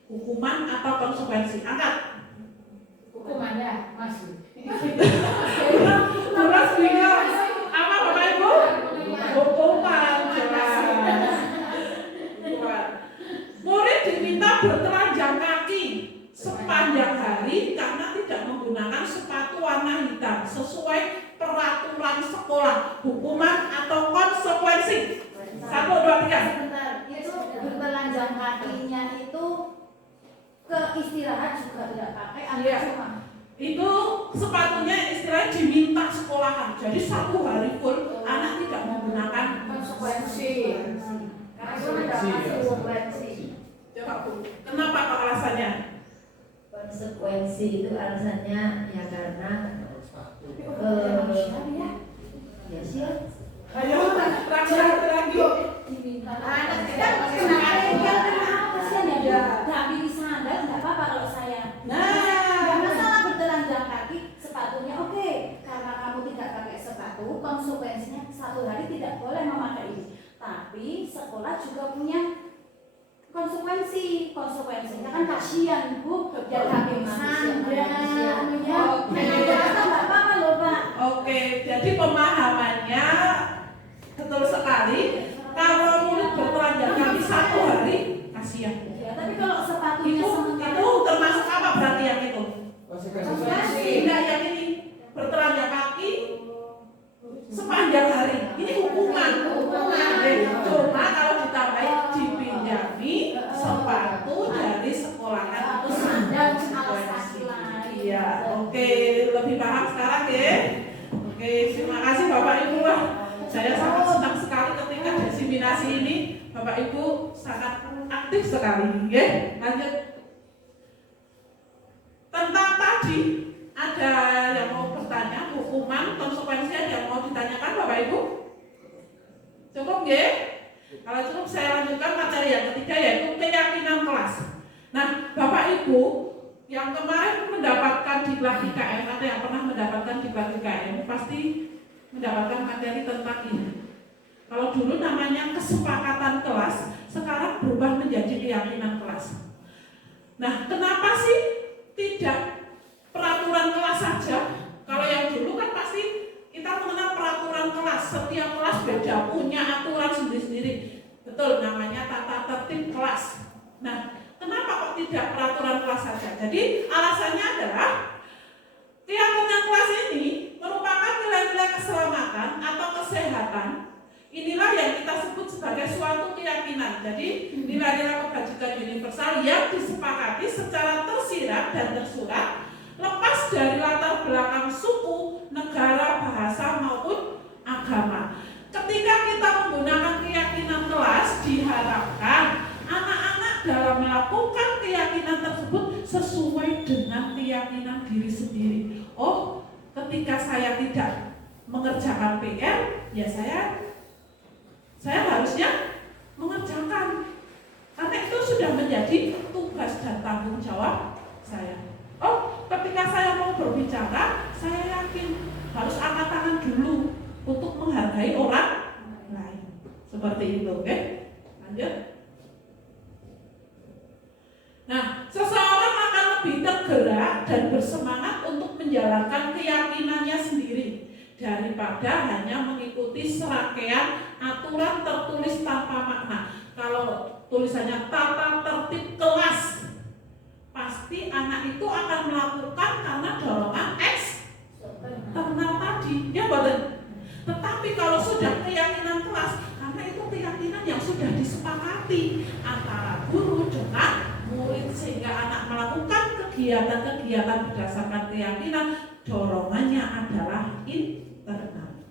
Hukuman atau konsekuensi? Angkat. Hukumannya masih. Terus bingung. Apa Bapak Ibu? Hukuman. Murid diminta bertelanjang kaki sepanjang hari karena tidak menggunakan sepatu warna hitam sesuai peraturan sekolah. Hukuman atau konsekuensi? 1, 2, 3. Sebentar, itu bertelanjang kakinya itu ke istirahat juga tidak pakai atau Iya. cuma? Itu sepatunya istilahnya diminta sekolahan. Jadi 1 hari full anak tidak menggunakan Konsekuensi. Karena itu ada konsekuensi. Coba Bu, kenapa kok alasannya? Konsekuensi itu alasannya ya karena ya sih Ayo, lagi. Anak kita kasihan ya, nggak pilih sandal nggak apa-apa kalau saya. Nggak masalah bertelanjang kaki, sepatunya oke. Karena kamu tidak pakai sepatu, konsekuensinya 1 hari tidak boleh memakai ini. Tapi sekolah juga punya konsekuensinya kan kasihan Bu, ya pakai sandal, ya. Nggak apa-apa loh Pak. Oke, jadi pemahamannya betul sekali. Kalau murid bertelanjang kaki 1 hari, kasihan. Ya, tapi kalau sepatunya Itu termasuk apa berarti yang itu? konsekuensi? Tidak yang ini bertelanjang kaki sepanjang hari. Ini hukuman. Cuma kalau ditambahin dipinjami sepatu dari sekolahan atau sandal konsekuensi. Iya, oke, lebih paham sekarang ya. Oke, terima kasih Bapak Ibu. Saya sangat senang sekali ketika diseminasi ini Bapak Ibu sangat aktif sekali. Ya, lanjut. Tentang tadi ada yang mau bertanya hukuman konsekuensi ada yang mau ditanyakan Bapak Ibu? Cukup ya? Kalau cukup saya lanjutkan materi yang ketiga yaitu keyakinan kelas. Nah Bapak Ibu yang kemarin mendapatkan diklat IKM atau yang pernah mendapatkan diklat IKM pasti mendapatkan materi tentang ini. Kalau dulu namanya kesepakatan kelas, sekarang berubah menjadi keyakinan kelas. Nah kenapa sih tidak peraturan kelas saja? Kalau yang dulu kan pasti kita mengenal peraturan kelas, setiap kelas saja. Jadi alasannya adalah keyakinan kelas ini merupakan nilai-nilai keselamatan atau kesehatan. Inilah yang kita sebut sebagai suatu keyakinan. Jadi nilai-nilai kebajikan universal yang disepakati secara tersirat dan tersurat, lepas dari latar belakang suku, negara, bahasa maupun agama. Ketika kita menggunakan keyakinan kelas, diharapkan anak-anak dalam melakukan keyakinan tersebut sesuai dengan keyakinan diri sendiri. Oh, ketika saya tidak mengerjakan PR, ya saya harusnya mengerjakan, karena itu sudah menjadi tugas dan tanggung jawab saya. Oh, ketika saya mau berbicara, saya yakin harus angkat tangan dulu untuk menghargai orang lain. Seperti itu, oke? Lanjut. Nah, seseorang akan lebih tergerak dan bersemangat untuk menjalankan keyakinannya sendiri daripada hanya mengikuti serangkaian aturan tertulis tanpa makna. Kalau tulisannya tata tertib kelas, pasti anak itu akan melakukan karena dorongan eksternal tadi, ya betul. Tetapi kalau sudah keyakinan kelas, karena itu keyakinan yang sudah disepakati antara guru dengan murid, sehingga anak melakukan kegiatan-kegiatan berdasarkan keyakinan, dorongannya adalah internal.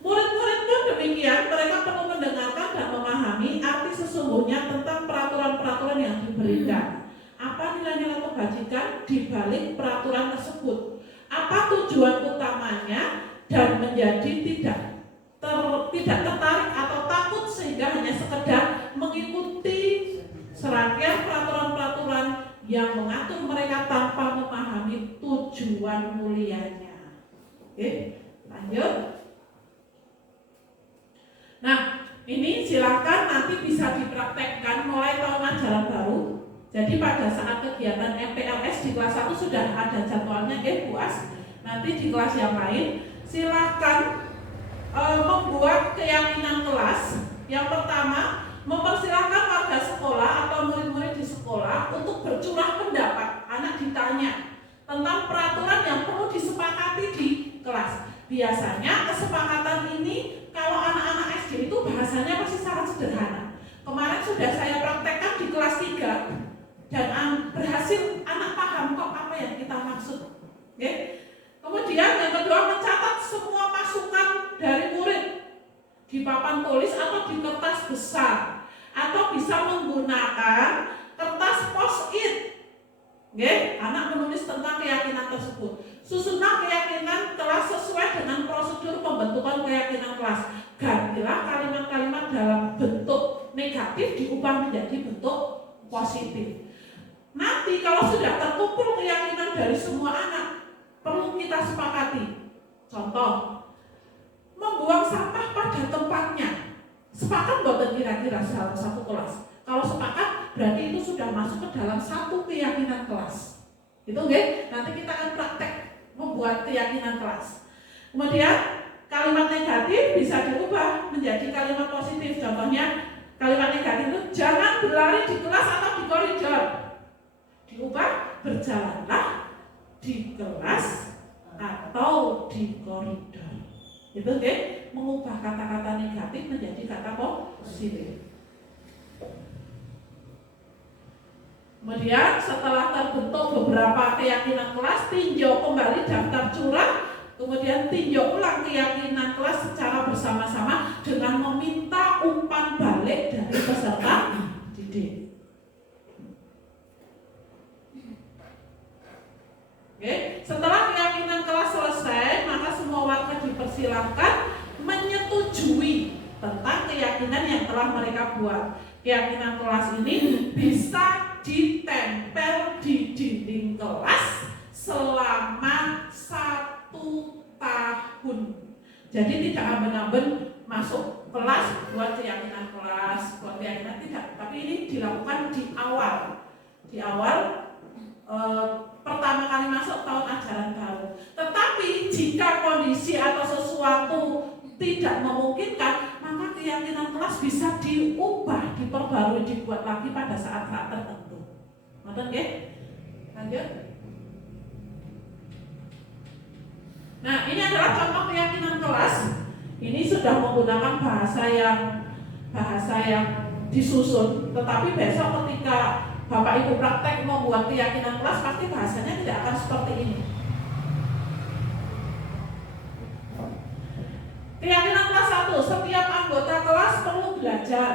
Murid-murid pun demikian, mereka perlu mendengarkan dan memahami arti sesungguhnya tentang peraturan-peraturan yang diberikan. Apa nilai-nilai kebajikan di balik peraturan tersebut? Apa tujuan utamanya? Dan menjadi tidak tertarik atau takut sehingga hanya sekedar mengikuti serangkaian peraturan-peraturan yang mengatur mereka tanpa memahami tujuan mulianya. Oke, lanjut. Nah, ini silakan nanti bisa dipraktekkan mulai tahun ajaran baru. Jadi pada saat kegiatan MPLS di kelas 1 sudah ada jadwalnya, puas. Nanti di kelas yang lain silakan membuat keyakinan kelas. Yang pertama, mempersilahkan warga sekolah atau murid-murid di sekolah untuk bercurah pendapat. Anak ditanya tentang peraturan yang perlu disepakati di kelas. Biasanya kesepakatan ini kalau anak-anak SD itu bahasanya masih sangat sederhana. Kemarin sudah saya praktekkan di kelas 3 dan berhasil anak paham kok apa yang kita maksud. Oke? Kemudian yang kedua, mencatat semua masukan dari murid di papan tulis atau di kertas besar, atau bisa menggunakan kertas post-it. Oke, anak menulis tentang keyakinan tersebut. Susunlah keyakinan kelas sesuai dengan prosedur pembentukan keyakinan kelas. Gantilah kalimat-kalimat dalam bentuk negatif diubah menjadi bentuk positif. Nanti kalau sudah terkumpul keyakinan dari semua anak, perlu kita sepakati. Contoh, membuang sampah pada tempatnya. Sepakat buat kira-kira dalam satu kelas. Kalau sepakat, berarti itu sudah masuk ke dalam satu keyakinan kelas. Itu nanti kita akan praktek membuat keyakinan kelas. Kemudian kalimat negatif bisa diubah menjadi kalimat positif. Contohnya, kalimat negatif itu jangan berlari di kelas atau di koridor. Diubah, berjalanlah di kelas atau di koridor. Itu mengubah kata-kata negatif menjadi kata positif. Kemudian setelah terbentuk beberapa keyakinan kelas, tinjau kembali daftar curah, kemudian tinjau ulang keyakinan kelas secara bersama-sama dengan meminta umpan balik dari peserta didik. Oke, setelah keyakinan kelas selesai, maka semua warga dipersilakan menyetujui tentang keyakinan yang telah mereka buat. Keyakinan kelas ini bisa ditempel di dinding kelas selama 1 tahun. Jadi tidak amben-amben masuk kelas buat keyakinan kelas, buat keyakinan tidak. Tapi ini dilakukan di awal. Pertama kali masuk tahun ajaran baru. Tetapi jika kondisi atau sesuatu tidak memungkinkan, maka keyakinan kelas bisa diubah, diperbarui, dibuat lagi pada saat tertentu. Ngerti nggih? Lanjut. Nah, ini adalah contoh keyakinan kelas. Ini sudah menggunakan bahasa yang disusun, tetapi besok ketika Bapak Ibu praktek membuat keyakinan kelas, pasti bahasanya tidak akan seperti ini. Keyakinan kelas 1, setiap anggota kelas perlu belajar,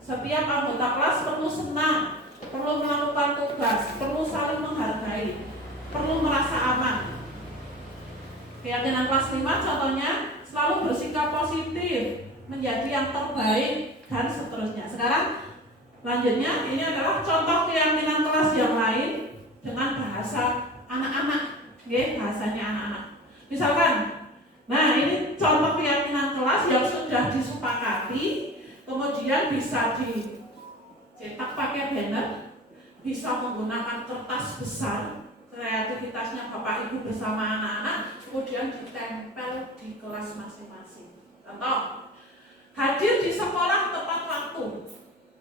setiap anggota kelas perlu senang, perlu melakukan tugas, perlu saling menghargai, perlu merasa aman. Keyakinan kelas 5 contohnya selalu bersikap positif, menjadi yang terbaik, dan seterusnya. Sekarang lanjutnya ini adalah contoh keyakinan kelas yang lain dengan bahasa anak-anak, bahasanya anak-anak. Misalkan, nah ini contoh keyakinan kelas yang sudah disepakati, kemudian bisa dicetak pakai banner, bisa menggunakan kertas besar, kreativitasnya Bapak Ibu bersama anak-anak, kemudian ditempel di kelas masing-masing. Contoh, hadir di sekolah tepat waktu.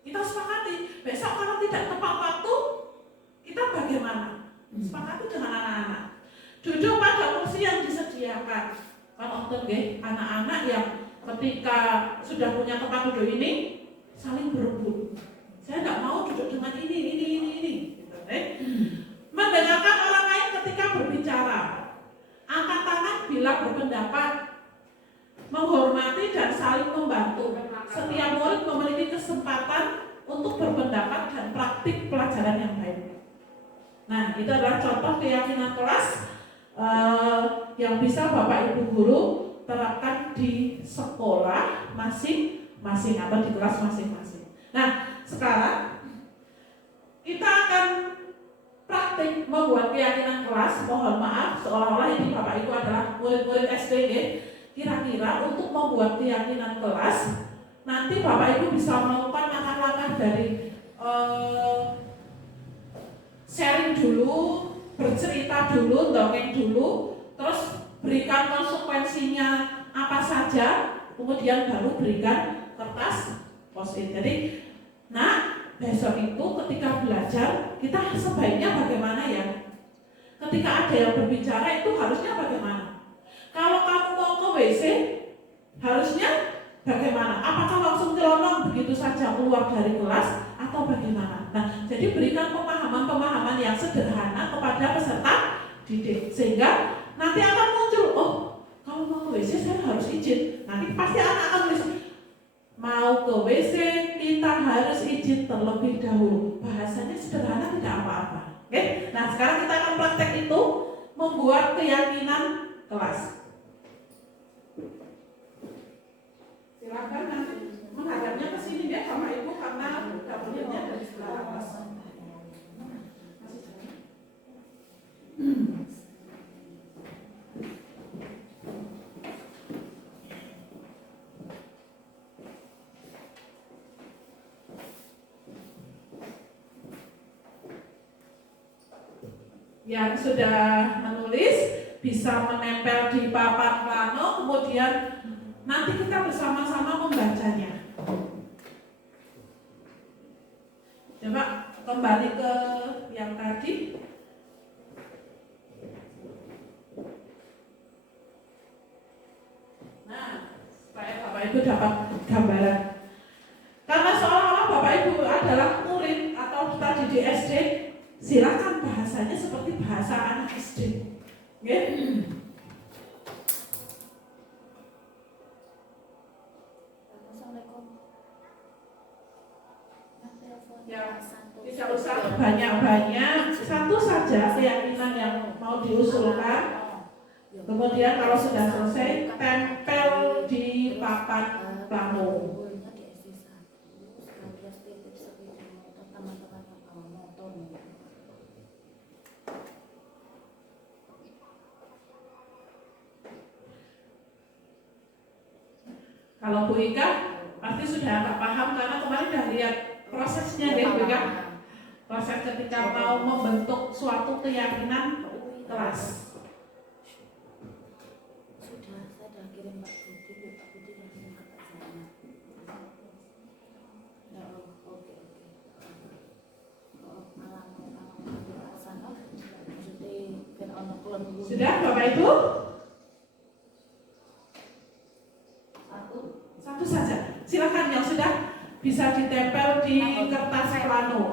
Kita sepakati, besok kalau tidak tepat waktu, kita bagaimana? Sepakati dengan anak-anak. Duduk pada kursi yang disediakan. Anak-anak yang ketika sudah punya tempat duduk ini, saling berebut. Saya tidak mau duduk dengan ini. Gitu, mendengarkan orang lain ketika berbicara. Angkat tangan bila berpendapat. Menghormati dan saling membantu. Setiap murid memiliki kesempatan untuk berpendapat dan praktik pelajaran yang baik. Nah, itu adalah contoh keyakinan kelas yang bisa Bapak Ibu guru terapkan di sekolah masing-masing atau di kelas masing-masing. Nah, sekarang kita akan praktik membuat keyakinan kelas. Mohon maaf, seolah-olah ini Bapak Ibu adalah murid-murid SD. Kira-kira untuk membuat keyakinan kelas, nanti Bapak Ibu bisa melakukan langkah-langkah dari sharing dulu, bercerita dulu, dongeng dulu, terus berikan konsekuensinya apa saja, kemudian baru berikan kertas post-it. Jadi, besok itu ketika belajar, kita sebaiknya bagaimana ya? Ketika ada yang berbicara itu harusnya bagaimana? Kalau kamu mau ke WC, harusnya bagaimana? Apakah langsung nyelonong begitu saja keluar dari kelas atau bagaimana? Nah, jadi berikan pemahaman-pemahaman yang sederhana kepada peserta didik, sehingga nanti akan muncul, oh, kalau mau ke WC saya harus izin. Nanti pasti anak akan tulis, mau ke WC kita harus izin terlebih dahulu. Bahasanya sederhana, tidak apa-apa. Oke? Nah, sekarang kita akan praktek itu membuat keyakinan kelas. Silakan nanti menghadapnya ke sini ya sama Ibu, karena dapurnya dari sebelah atas. Yang sudah menulis bisa menempel di papan plano, kemudian nanti kita bersama-sama membacanya. Coba kembali ke yang tadi. Nah, supaya Bapak Ibu dapat gambaran. Karena seolah-olah Bapak Ibu adalah murid atau tadi di SD, silakan bahasanya seperti bahasa anak SD. Ya, tidak usah banyak-banyak, satu saja keyakinan yang mau diusulkan. Kemudian kalau sudah selesai, tempel di papan plano. Kalau Bu Ika pasti sudah agak paham, karena kemarin sudah lihat prosesnya ya Bu Ika. Proses ketika mau membentuk suatu keyakinan kelas. Sudah, saya sudah kirim Pak Budi langsung ke sana. Ya, oke. Malam sana. Sudah Bapak Ibu? Satu saja. Silakan yang sudah bisa ditempel di kertas plano.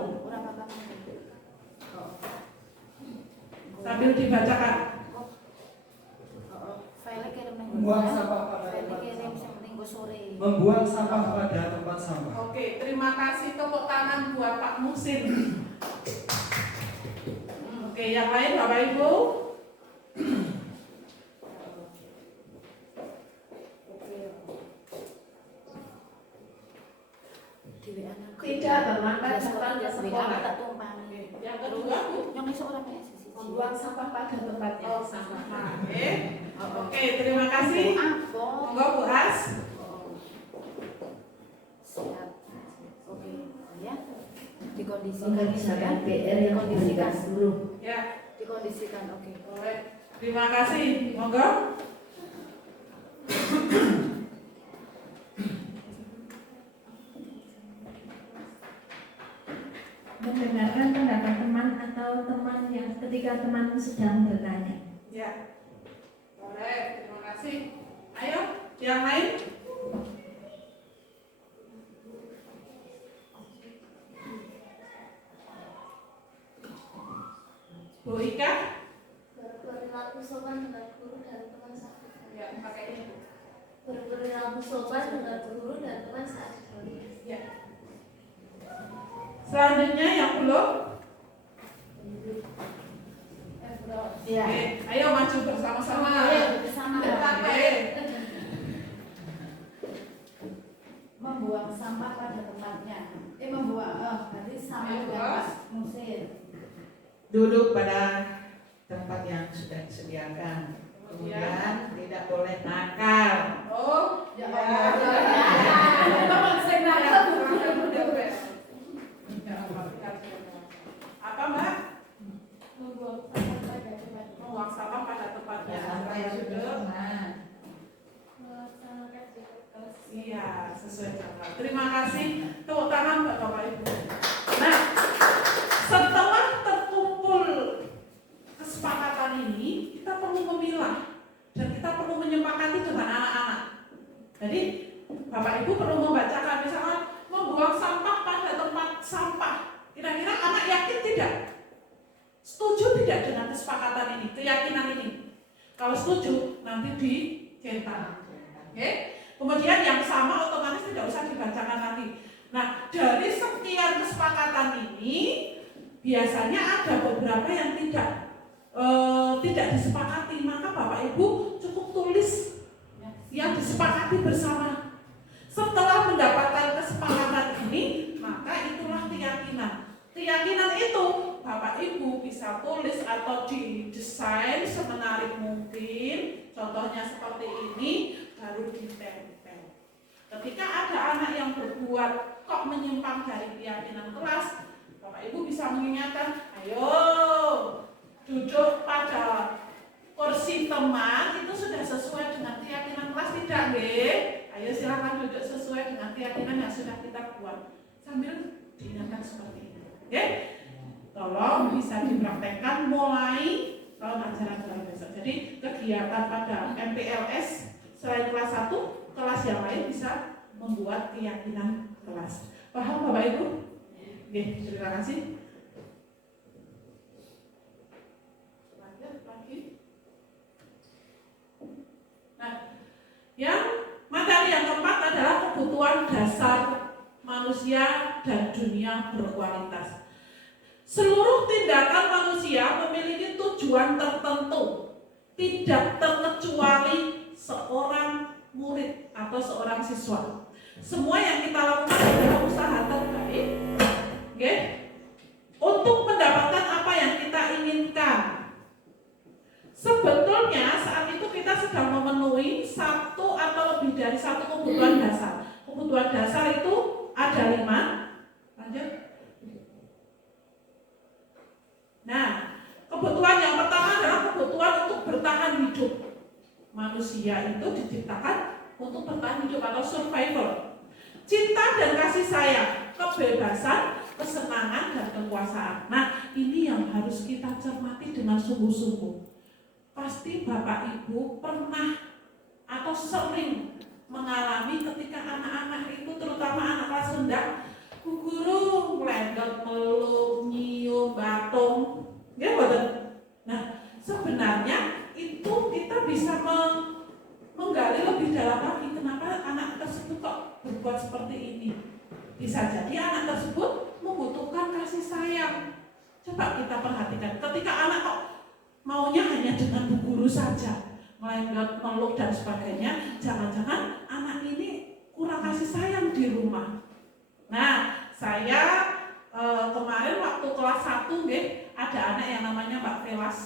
Sambil dibacakan. Membuang sampah pada tempat sampah. Membuang sampah pada tempat sampah. Oke, terima kasih, tepuk tangan buat Pak Musin. Oke, yang lain Bapak Ibu? Tidak terlambat datang ke sekolah. Yang kedua, Bu? Membuang sampah pada tempatnya. Oh, sama. Oke, terima kasih. Monggo Bu Has. Mengerjakan PR yang diberikan guru. Ya, Dikondisikan, oke. boleh. Terima kasih. Monggo. Mendengarkan pendapat teman atau teman yang ketika teman sedang bertanya. Ya. Boleh, terima kasih. Ayo, yang lain. Bu Ika. Berperilaku sopan dengan guru dan teman saat Ya, pakai ini. berperilaku sopan dengan guru dan teman saat di kelas. Ya. Selanjutnya yang belum. Iya. Oke, ayo maju bersama-sama. Bersama. Oke. Membuang sampah pada tempatnya. Berarti sama dengan Pak Musin. Duduk pada tempat yang sudah disediakan. Kemudian tidak boleh nakal. Oh, Ya. apa Mbak? Membuang sampah pada tempat. Membuang sampah pada tempatnya. Ya, apa yang sudah pernah. Melaksanakan tugas. Iya, sesuai jadwal. Terima kasih. Tepuk tangan Mbak Bapak Ibu. Nah, setelah terkumpul kesepakatan ini, kita perlu memilah dan kita perlu menyepakati dengan anak-anak. Jadi, Bapak Ibu perlu membacakan misalnya membuang sampah pada tempat sampah. Kira-kira anak yakin tidak? Setuju tidak dengan kesepakatan ini, keyakinan ini? Kalau setuju, nanti dicetak. Oke? Kemudian yang sama otomatis tidak usah dibacakan nanti. Nah, dari sekian kesepakatan ini biasanya ada beberapa yang tidak disepakati, maka Bapak Ibu cukup tulis yang disepakati bersama. Setelah mendapatkan kesepakatan ini, maka itulah keyakinan. Keyakinan itu Bapak Ibu bisa tulis atau didesain semenarik mungkin. Contohnya seperti ini, baru ditempel. Ketika ada anak yang berbuat kok menyimpang dari keyakinan kelas, Bapak Ibu bisa mengingatkan, ayo duduk pada kursi teman itu sudah sesuai dengan keyakinan kelas tidak, nggih? Ayo silakan duduk sesuai dengan keyakinan yang sudah kita buat. Sambil diingatkan seperti ini. Oke? Tolong bisa dipraktekkan mulai tahun ajaran baru besok. Jadi kegiatan pada MPLS selain kelas 1, kelas yang lain bisa membuat keyakinan kelas. Paham Bapak Ibu? Oke, terima kasih. Lagi. Nah, yang materi yang keempat adalah kebutuhan dasar manusia dan dunia berkualitas. Seluruh tindakan manusia memiliki tujuan tertentu, tidak terkecuali seorang murid atau seorang siswa. Semua yang kita lakukan adalah usaha terbaik, okay, untuk mendapatkan apa yang kita inginkan. Sebetulnya saat itu kita sedang memenuhi satu atau lebih dari satu kebutuhan dasar. Kebutuhan dasar itu ada 5. Lanjut. Nah, kebutuhan yang pertama adalah kebutuhan untuk bertahan hidup. Manusia itu diciptakan untuk bertahan hidup atau survival. Cinta dan kasih sayang, kebebasan, kesenangan dan kekuasaan. Nah, ini yang harus kita cermati dengan sungguh-sungguh. pasti Bapak Ibu pernah atau sering mengalami ketika anak-anak itu, terutama anak kelas rendah, Bu Guru melendot, meluk, nyium, batung, ya betul. Nah, sebenarnya itu kita bisa menggali lebih dalam lagi kenapa anak tersebut kok berbuat seperti ini. Bisa jadi anak tersebut membutuhkan kasih sayang. Coba kita perhatikan, ketika anak kok maunya hanya dengan Bu Guru saja, melendot, meluk dan sebagainya, jangan-jangan anak ini kurang kasih sayang di rumah. Nah, saya kemarin waktu kelas 1 ada anak yang namanya Mbak Velas.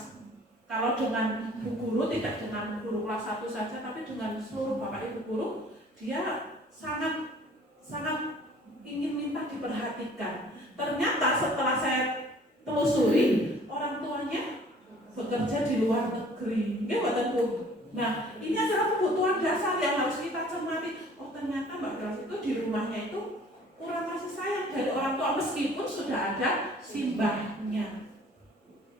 Kalau dengan Bu Guru, tidak dengan Bu Guru kelas 1 saja, tapi dengan seluruh Bapak Ibu guru, dia sangat ingin minta diperhatikan. Ternyata setelah saya telusuri, orang tuanya bekerja di luar negeri, ya Bapak Bu. Nah, ini adalah kebutuhan dasar yang harus kita cermati. Oh, ternyata Mbak Velas itu di rumahnya itu kurang kasih sayang dari orang tua meskipun sudah ada simbahnya.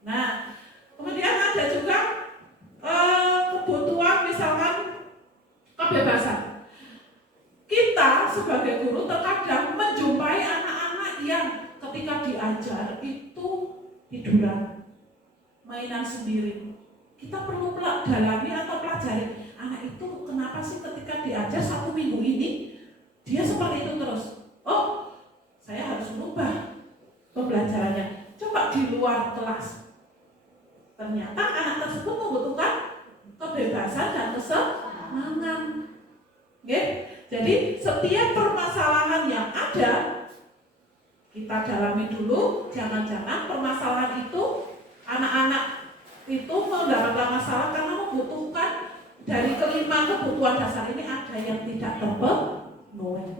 Nah, kemudian ada juga kebutuhan misalkan kebebasan. Kita sebagai guru terkadang menjumpai anak-anak yang ketika diajar itu tiduran, mainan sendiri. Kita perlu dalami atau pelajari anak itu kenapa sih ketika diajar 1 minggu ini dia seperti itu terus. Oh, saya harus merubah pembelajarannya. Coba di luar kelas. Ternyata anak tersebut membutuhkan kebebasan dan kesenangan. Jadi setiap permasalahan yang ada kita dalami dulu. Jangan-jangan permasalahan itu anak-anak itu mendapatkan masalah karena membutuhkan dari kelima kebutuhan dasar ini ada yang tidak terpenuhi.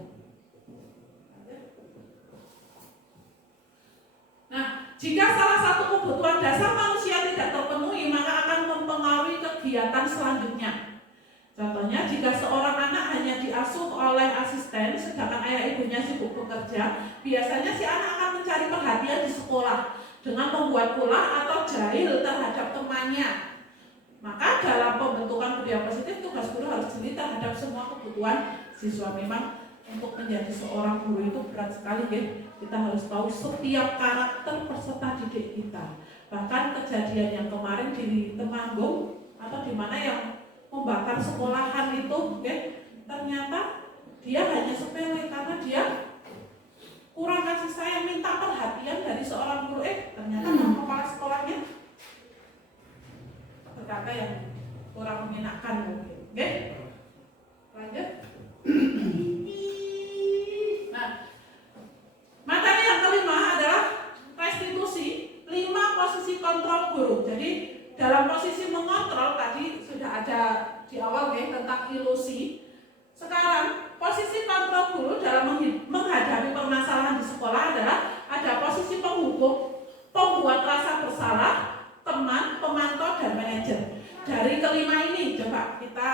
Nah, jika salah satu kebutuhan dasar manusia tidak terpenuhi, maka akan mempengaruhi kegiatan selanjutnya. Contohnya, jika seorang anak hanya diasuh oleh asisten, sedangkan ayah ibunya sibuk bekerja, biasanya si anak akan mencari perhatian di sekolah dengan membuat ulah atau jahil terhadap temannya. Maka dalam pembentukan budaya positif, tugas guru harus jeli terhadap semua kebutuhan siswa. Memang untuk menjadi seorang guru itu berat sekali, kita harus tahu setiap karakter peserta didik kita. Bahkan kejadian yang kemarin di Temanggung atau di mana yang membakar sekolahan itu, ternyata dia hanya sepele karena dia kurang kasih sayang, minta perhatian dari seorang guru. Ternyata kepala sekolahnya berkata yang kurang menyenangkan mungkin. Lanjut. Nah, materi yang kelima adalah restitusi 5 posisi kontrol guru. Jadi dalam posisi mengontrol tadi sudah ada di awal tentang ilusi. Sekarang posisi kontrol guru dalam menghadapi permasalahan di sekolah adalah ada posisi penghukum, pembuat rasa bersalah, teman, pemantau, dan manajer. Dari kelima ini coba kita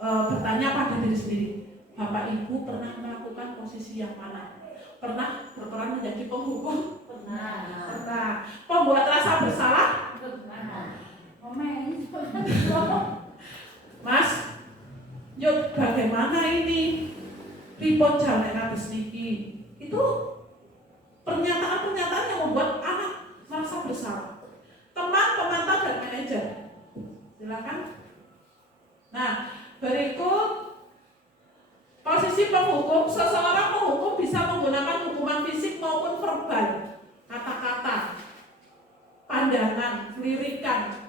bertanya pada diri sendiri. Bapak Ibu pernah melakukan posisi yang mana? Pernah berperan menjadi penghukum? Pernah. Pembuat rasa bersalah? Momen. Mas, yuk bagaimana ini? Report jalan habis niki. Itu pernyataan-pernyataan yang membuat anak merasa bersalah. Teman, pemantau, dan manajer. Silakan. Nah, berikut posisi penghukum. Seseorang penghukum bisa menggunakan hukuman fisik maupun verbal, kata-kata, pandangan, lirikan.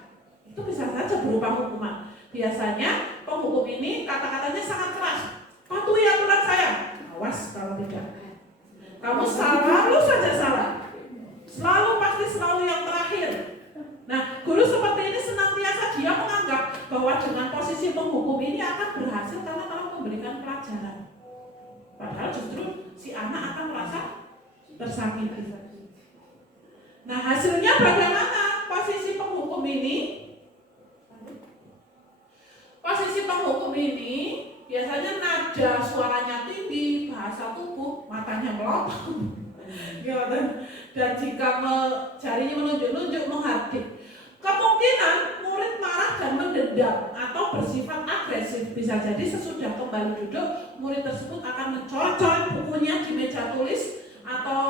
Itu bisa saja berupa hukuman. Biasanya penghukum ini kata-katanya sangat keras. Patuhi aturan saya. Awas kalau tidak. Kamu selalu saja salah. Selalu yang terakhir. Nah, guru seperti ini senantiasa dia menganggap bahwa dengan posisi penghukum ini akan berhasil karena telah memberikan pelajaran. Padahal justru si anak akan merasa tersakiti. Nah, hasilnya bagaimana posisi penghukum ini? Posisi penghukum ini biasanya nada suaranya tinggi, bahasa tubuh, matanya melotot, dan jika jarinya menunjuk-nunjuk menghadap. Kemungkinan murid Bisa jadi sesudah kembali duduk, murid tersebut akan mencoret-coret bukunya di meja tulis atau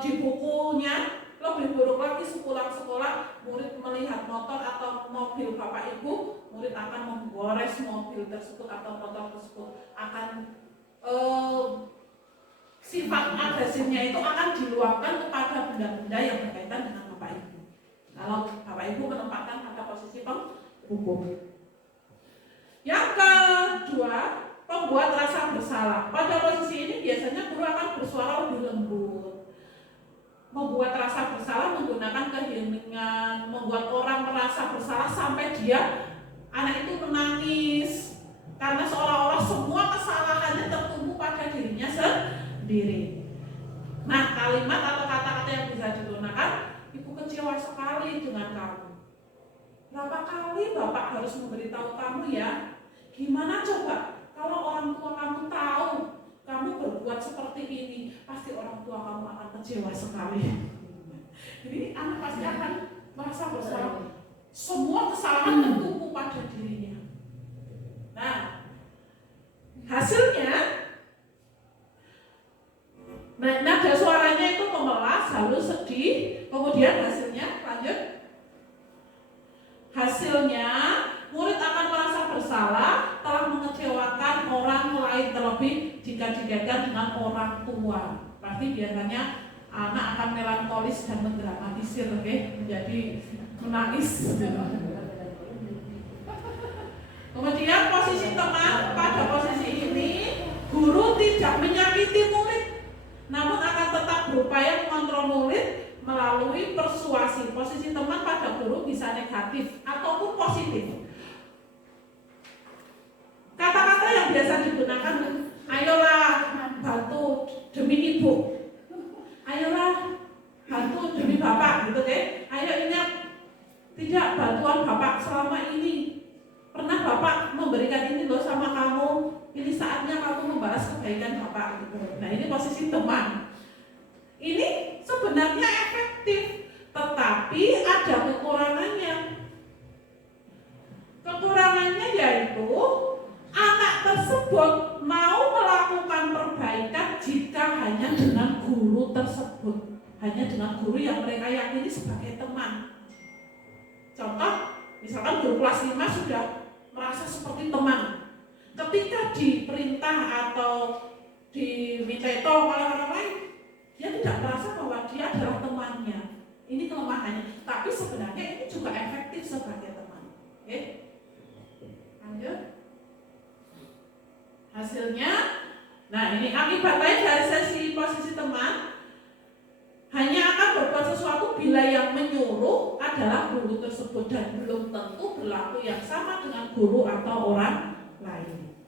di bukunya. Lebih buruk lagi sepulang sekolah, murid melihat motor atau mobil bapak ibu, murid akan menggores mobil tersebut atau motor tersebut. Akan sifat agresifnya itu akan diluapkan kepada benda-benda yang berkaitan dengan bapak ibu. Kalau bapak ibu menempatkan pada posisi penghukum. Yang kedua, pembuat rasa bersalah. Pada posisi ini biasanya guru akan bersuara lebih lembut. Membuat rasa bersalah menggunakan keheningan, membuat orang merasa bersalah sampai anak itu menangis karena seolah-olah semua kesalahannya tertumpu pada dirinya sendiri. Nah, kalimat atau kata-kata yang bisa digunakan, ibu kecewa sekali dengan kamu. Berapa kali bapak harus memberitahu kamu ya? Gimana coba kalau orang tua kamu tahu kamu berbuat seperti ini, pasti orang tua kamu akan kecewa sekali. Jadi anak pasti akan merasa bersalah. Semua kesalahan tertumpu pada dirinya. Nah, hasilnya, nada suaranya itu memelas, lalu sedih. Kemudian hasilnya, lanjut. Hasilnya, murid akan merasa bersalah telah mengecewakan orang lain, terlebih jika dikaitkan dengan orang tua. Pasti biasanya anak akan melankolis dan mendramatisir, menjadi menangis. Kemudian posisi teman, pada posisi ini guru tidak menyakiti murid, namun akan tetap berupaya mengontrol murid melalui persuasi. Posisi teman pada guru bisa negatif ataupun positif. Kata-kata yang biasa digunakan, ayolah bantu demi ibu, ayolah bantu demi bapak, gitu kan? Ayo ingat, tidak bantuan bapak selama ini. Pernah bapak memberikan ini loh sama kamu, ini saatnya kamu membalas kebaikan bapak, gitu. Nah, ini posisi teman. Ini sebenarnya efektif, tetapi ada kekurangannya. Kekurangannya yaitu anak tersebut mau melakukan perbaikan jika hanya dengan guru tersebut, hanya dengan guru yang mereka yakini sebagai teman. Contoh, misalkan guru kelas 5 sudah merasa seperti teman. Ketika diperintah atau diminta tolong oleh orang lain, dia tidak merasa bahwa dia adalah temannya. Ini kelemahannya. Tapi sebenarnya ini juga efektif sebagai teman. Oke? Lanjut. Hasilnya, nah ini akibat lain dari sesi posisi teman, hanya akan berbuat sesuatu bila yang menyuruh adalah guru tersebut dan belum tentu berlaku yang sama dengan guru atau orang lain.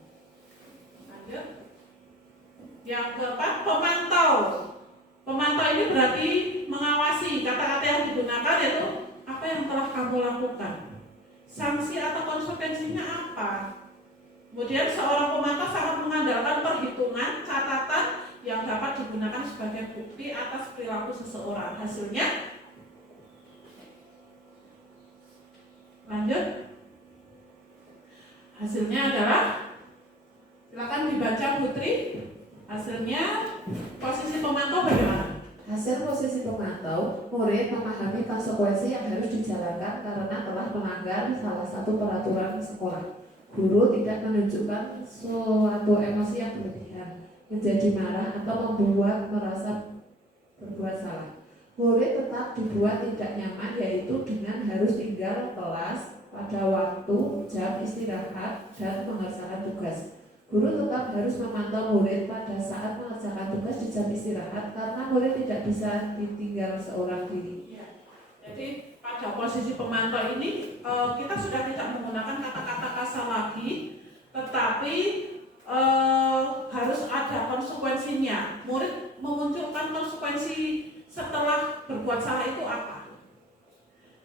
Lanjut. Yang keempat, pemantau. Pemantau ini berarti mengawasi. Kata-kata yang digunakan yaitu apa yang telah kamu lakukan, sanksi atau konsekuensinya apa. Kemudian seorang pemantau sangat mengandalkan perhitungan, catatan yang dapat digunakan sebagai bukti atas perilaku seseorang. Hasilnya, lanjut. Hasilnya adalah, silakan dibaca Putri. Hasilnya, posisi pemantau bagaimana? Hasil posisi pemantau, murid memahami konsekuensi yang harus dijalankan karena telah melanggar salah satu peraturan sekolah. Guru tidak menunjukkan suatu emosi yang berlebihan, menjadi marah atau membuat merasa berbuat salah. Murid tetap dibuat tidak nyaman, yaitu dengan harus tinggal kelas pada waktu, jam istirahat, dan mengerjakan tugas. Guru tetap harus memantau murid pada saat mengerjakan tugas di jam istirahat karena murid tidak bisa ditinggal seorang diri. Ya, jadi pada posisi pemantau ini kita sudah tidak menggunakan kata-kata kasar lagi, tetapi harus ada konsekuensinya. Murid memunculkan konsekuensi setelah berbuat salah itu apa?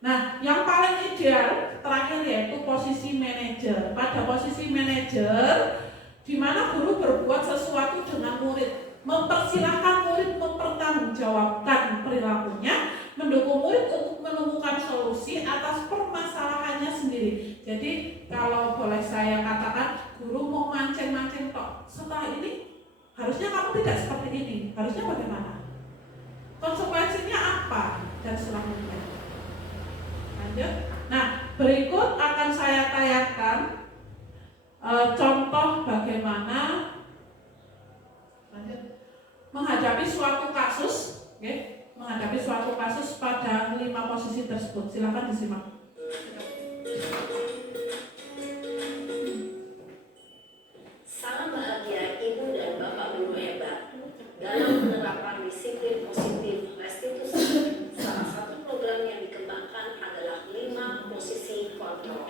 Nah, yang paling ideal terakhir yaitu posisi manajer. Pada posisi manajer, di mana guru berbuat sesuatu dengan murid, mempersilahkan murid mempertanggungjawabkan perilakunya, mendukung murid untuk menemukan solusi atas permasalahannya sendiri. Jadi kalau boleh saya harusnya kamu tidak seperti ini, harusnya bagaimana? Konsekuensinya apa? Dan selanjutnya. Lanjut. Nah, berikut akan saya tayangkan contoh bagaimana menghadapi suatu kasus, menghadapi suatu kasus pada 5 posisi tersebut. Silakan disimak. Salam bahagia Ibu dan Bapak Guru hebat. Dalam penerapan disiplin positif restitusi, salah satu program yang dikembangkan adalah 5 posisi kontrol.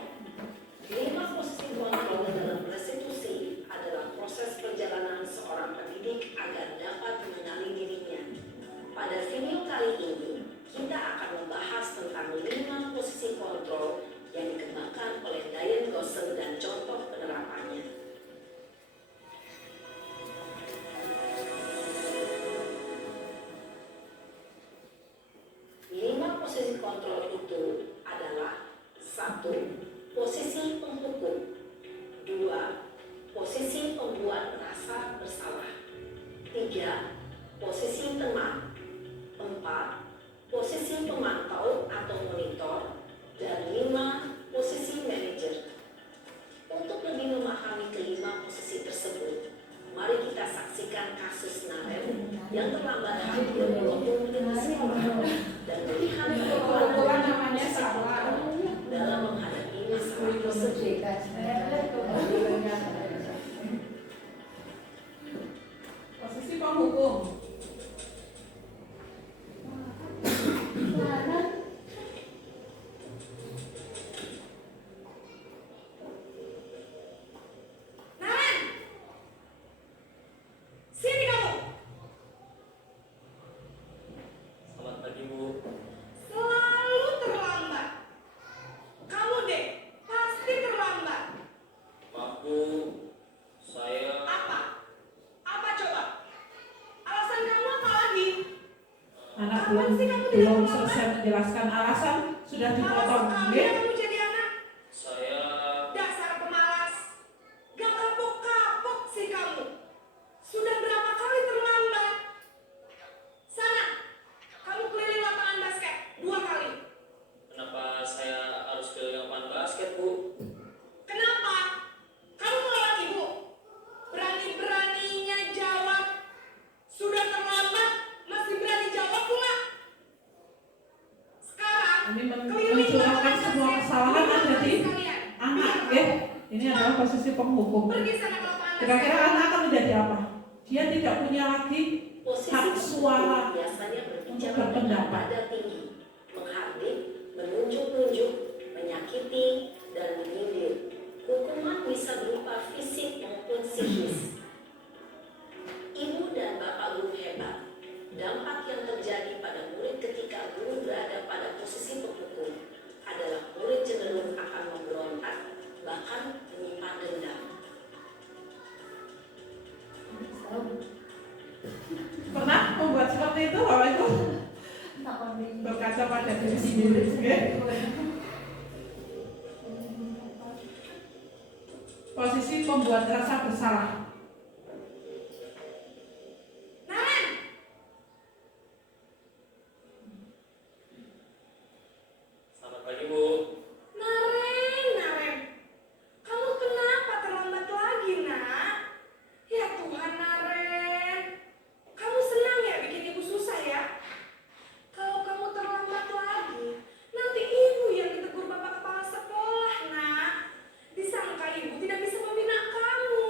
5 posisi kontrol dalam restitusi adalah proses perjalanan seorang pendidik agar dapat mengenali dirinya. Pada video kali ini, kita akan membahas tentang 5 posisi kontrol yang dikembangkan oleh Diane Gossen dan contoh penerapannya. 5 posisi kontrol itu adalah 1. Posisi penghukum. 2. Posisi pembuat rasa bersalah. 3. Posisi teman. 4. Posisi pemantau atau monitor. Dan 5. Posisi manajer. Untuk lebih memahami kelima posisi tersebut, mari kita saksikan kasus Naren yang terlambat hampir 20 menit di sekolah dan melihat bagaimana namanya salah dalam menghadapi masalah tersebut. Posisi penghukum. Selamat pagi, Bu. Selalu terlambat. Kamu deh, pasti terlambat. Maaf, Bu. Saya Apa? Apa coba? Alasan kamu apa lagi? Anak Kapan sih kamu tidak belum terlambat? selesai menjelaskan alasan sudah Malas dipotong. sekali ya kamu jadi anak. saya Dasar pemalas. Gak kapok-kapok sih kamu. Sudah berapa kali terlambat? Sana, kamu keliling lapangan basket 2 kali. kenapa saya harus ke lapangan basket, Bu? Kenapa? Kamu melawan ibu. Berani-beraninya jawab. Sudah terlambat, masih berani jawab pula. Sekarang, Ini keliling mencurahkan lapangan semua basket kesalahan 5 ada kali di sekalian. anak, ya. Ini adalah posisi penghukum. Pergi sana ke lapangan Kira-kira basket. anak akan menjadi apa? Dia tidak punya lagi Posisi hak suara penghukum biasanya berbicara untuk dengan berpendapat. nada tinggi, menghardik, menunjuk-nunjuk, menyakiti, dan menyindir. Hukuman bisa berupa fisik maupun psikis. Ibu dan Bapak Guru hebat. Dampak yang terjadi pada murid ketika guru berada pada posisi penghukum adalah murid cenderung akan memberontak, bahkan menyimpan dendam. Pernah membuat seperti itu, Bapak Ibu? Berkaca pada diri sendiri, ya. Posisi pembuat rasa bersalah. Naren, Selamat pagi, Bu. Naren. Kamu kenapa terlambat lagi, nak? Ya Tuhan, Naren. Kamu senang ya bikin ibu susah ya? Kalau kamu terlambat lagi, nanti ibu yang ditegur bapak kepala sekolah, nak. Disangka ibu tidak bisa membina kamu.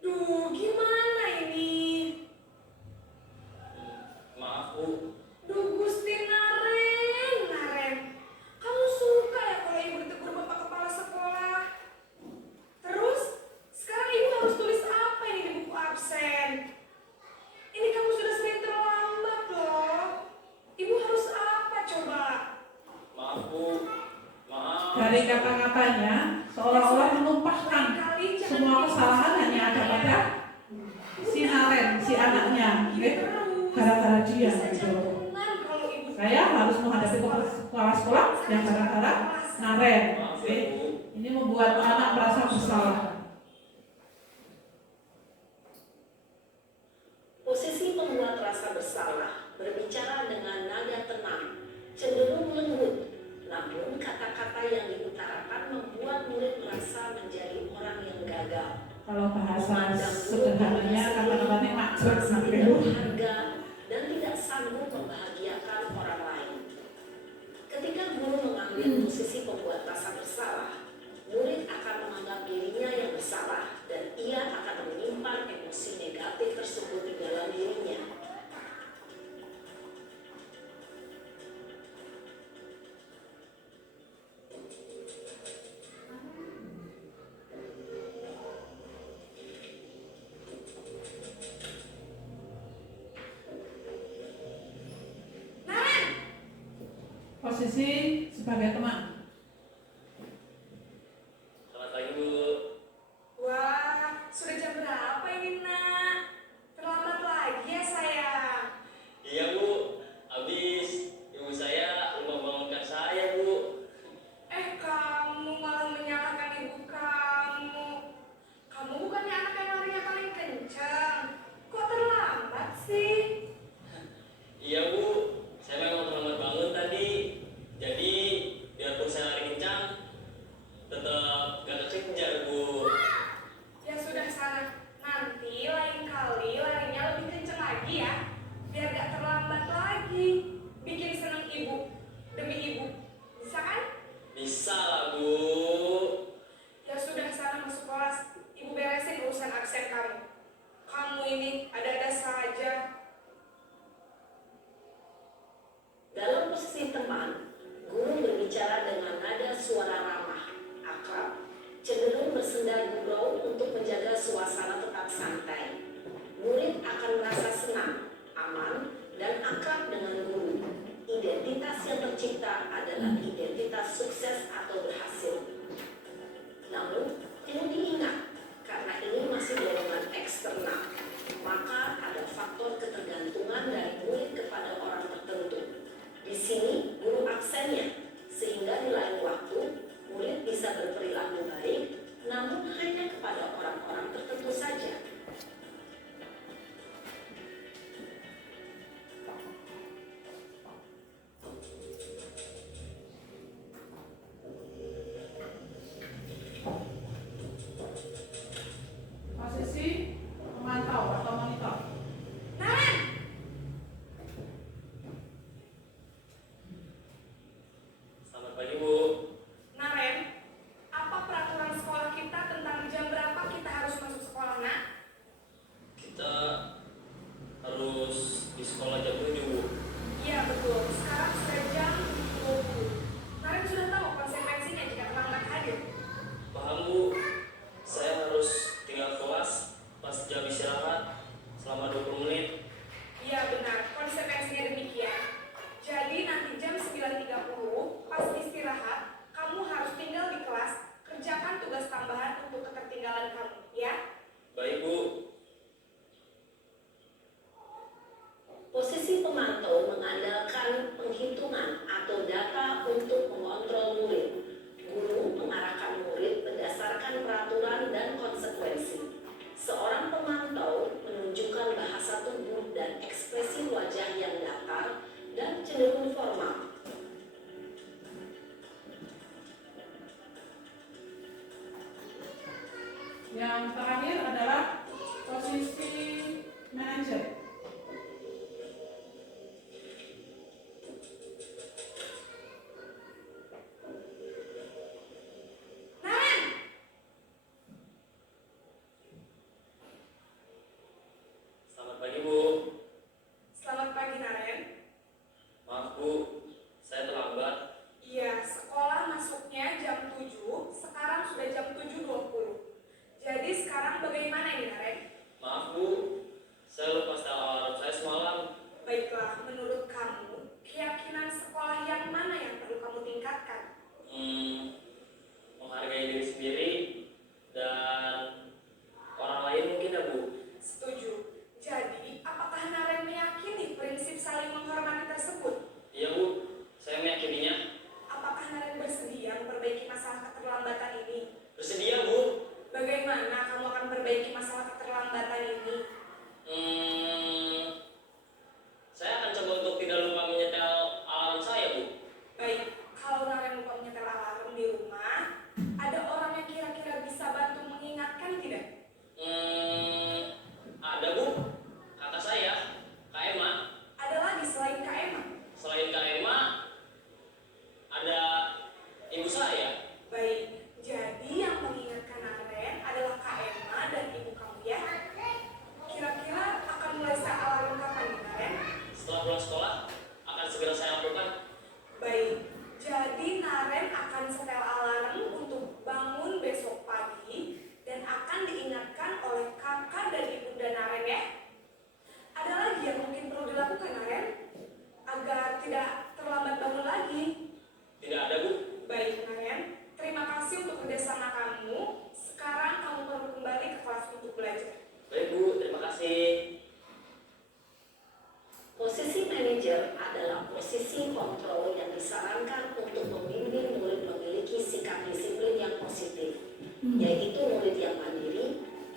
Duh, gimana ini? Maaf, Bu. Duh, Gusti Naren. Kamu suka ya kalau ibu ditegur bapak kepala sekolah? Terus, sekarang ibu harus tulis apa ini di buku absen? Ini kamu sudah sering terlambat loh. Ibu harus apa coba? Maaf, Bu. Maaf. Dari kata-katanya seolah-olah menumpahkan Kali jangan semua bikin kesalahan susah hanya ada ya. pada si Naren, si anaknya, Gini oke? terus. Gara-gara dia, Bisa gitu. jantungan kalau ibu Saya harus menghadapi kepala sekolah yang gara-gara Naren, Maaf, oke? ya, Bu. Ini membuat anak merasa bersalah. sanggup membahagiakan orang lain. Ketika guru mengambil posisi pembuat rasa bersalah, murid akan menganggap dirinya yang bersalah dan ia akan menyimpan emosi negatif tersebut di dalam dirinya. Posisi sebagai teman. Selamat pagi, Bu. Wah, sudah jam berapa ini, Nak? Terlambat lagi ya, sayang? Iya, Bu. Habis ibu saya lupa bangunkan saya, Bu. Kamu malah menyalahkan ibu kamu. Kamu bukannya anak yang larinya paling kencang. Kok terlambat sih? Iya, Bu. Saya memang terlambat bangun tadi. Jadi, biarpun saya lari kencang, tetap gak kekejar, Bu. Ya sudah sana. Nanti lain kali larinya lebih kencang lagi ya. Biar gak terlambat lagi. Bikin seneng ibu. Demi ibu. Bisa kan? Bisa lah, Bu. Ya sudah sana masuk kelas. Ibu beresin urusan absen kamu. Kamu ini ada-ada saja. Dalam posisi teman, guru berbicara dengan nada suara ramah, akrab, cenderung bersenda gurau untuk menjaga suasana tetap santai. Murid akan merasa senang, aman, dan akrab dengan guru. Identitas yang tercipta adalah identitas sukses atau berhasil. Namun, perlu diingat, karena ini masih dorongan eksternal, maka ada faktor ketergantungan dari murid kepada orang tertentu. Di sini, guru absennya, sehingga di lain waktu, murid bisa berperilaku baik, namun hanya kepada orang-orang tertentu saja. Posisi memantau atau monitor. Naren! Selamat pagi, Bu. Naren, apa peraturan sekolah kita tentang jam berapa kita harus masuk sekolah, Nak? Kita harus di sekolah jam 7, Bu. Iya betul, sekarang sudah jam 20. Naren sudah tahu konsekuensinya jika terlambat hadir. Paham, Bu. Saya harus tinggal kelas pas jam istirahat selama 20 menit. Iya benar, konsekuensinya demikian. Jadi nanti jam 9.30 pas istirahat, kamu harus tinggal di kelas, kerjakan tugas tambahan untuk ketertinggalan kamu, ya? Baik, Bu. Posisi pemantau mengandalkan penghitungan atau data untuk mengontrol murid. Guru mengarahkan murid berdasarkan peraturan dan konsekuensi. Seorang pemantau menunjukkan bahasa tubuh dan ekspresi wajah yang datar dan cenderung formal. Yang terakhir adalah posisi manajer. Naren! Selamat pagi, Bu. Selamat pagi, Naren. Maaf, Bu. Saya terlambat. Iya, sekolah masuknya jam 7, sekarang sudah jam 7.20. Jadi sekarang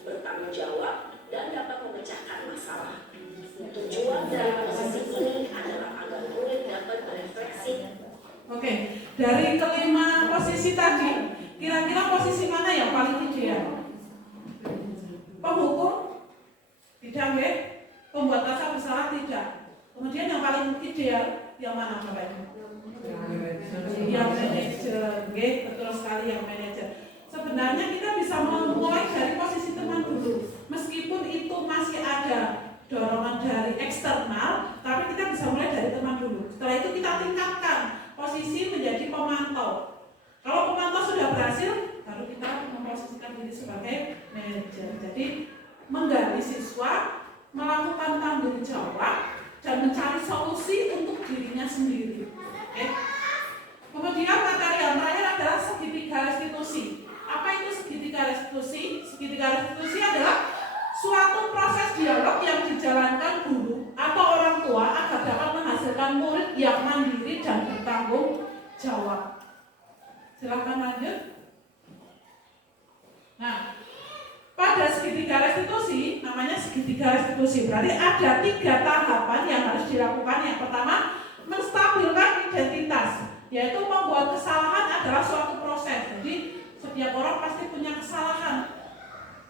bertanggung jawab, dan dapat memecahkan masalah. Tujuan dari posisi ini adalah agar murid dapat berefleksi. Oke, dari kelima posisi tadi, kira-kira posisi mana yang paling ideal? Penghukum? Tidak, ya? Pembuat rasa bersalah? Tidak. Kemudian yang paling ideal yang mana Bapak Ibu? Yang manajer, betul sekali yang manajer. Sebenarnya kita bisa memulai dari posisi teman dulu, meskipun itu masih ada dorongan dari eksternal, tapi kita bisa mulai dari teman dulu. Setelah itu kita tingkatkan posisi menjadi pemantau. Kalau pemantau sudah berhasil, baru kita memposisikan diri sebagai manajer. Jadi menggali siswa, melakukan tanggung jawab, dan mencari solusi untuk dirinya sendiri. Oke. Kemudian materi yang terakhir adalah segitiga restitusi. Apa itu segitiga restitusi? Segitiga restitusi adalah suatu proses dialog yang dijalankan guru atau orang tua agar dapat menghasilkan murid yang mandiri dan bertanggung jawab. Silakan lanjut. Nah, pada segitiga restitusi, namanya segitiga restitusi, berarti ada 3 tahapan yang harus dilakukan. Yang pertama, menstabilkan identitas, yaitu membuat kesalahan adalah suatu proses. Jadi setiap orang pasti punya kesalahan.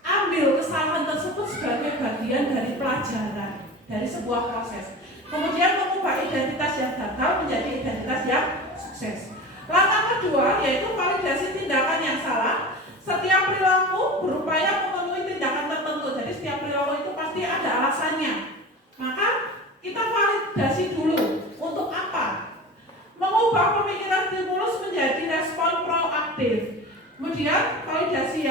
Ambil kesalahan tersebut sebagai bagian dari pelajaran, dari sebuah proses. Kemudian mengubah identitas yang gagal menjadi identitas yang sukses. Langkah kedua yaitu validasi tindakan yang salah. Setiap perilaku berupaya memenuhi tindakan tertentu. Jadi setiap perilaku itu pasti ada alasannya. Maka kita validasi dulu. Untuk apa? Mengubah pemikiran stimulus menjadi respon proaktif. Kemudian validasi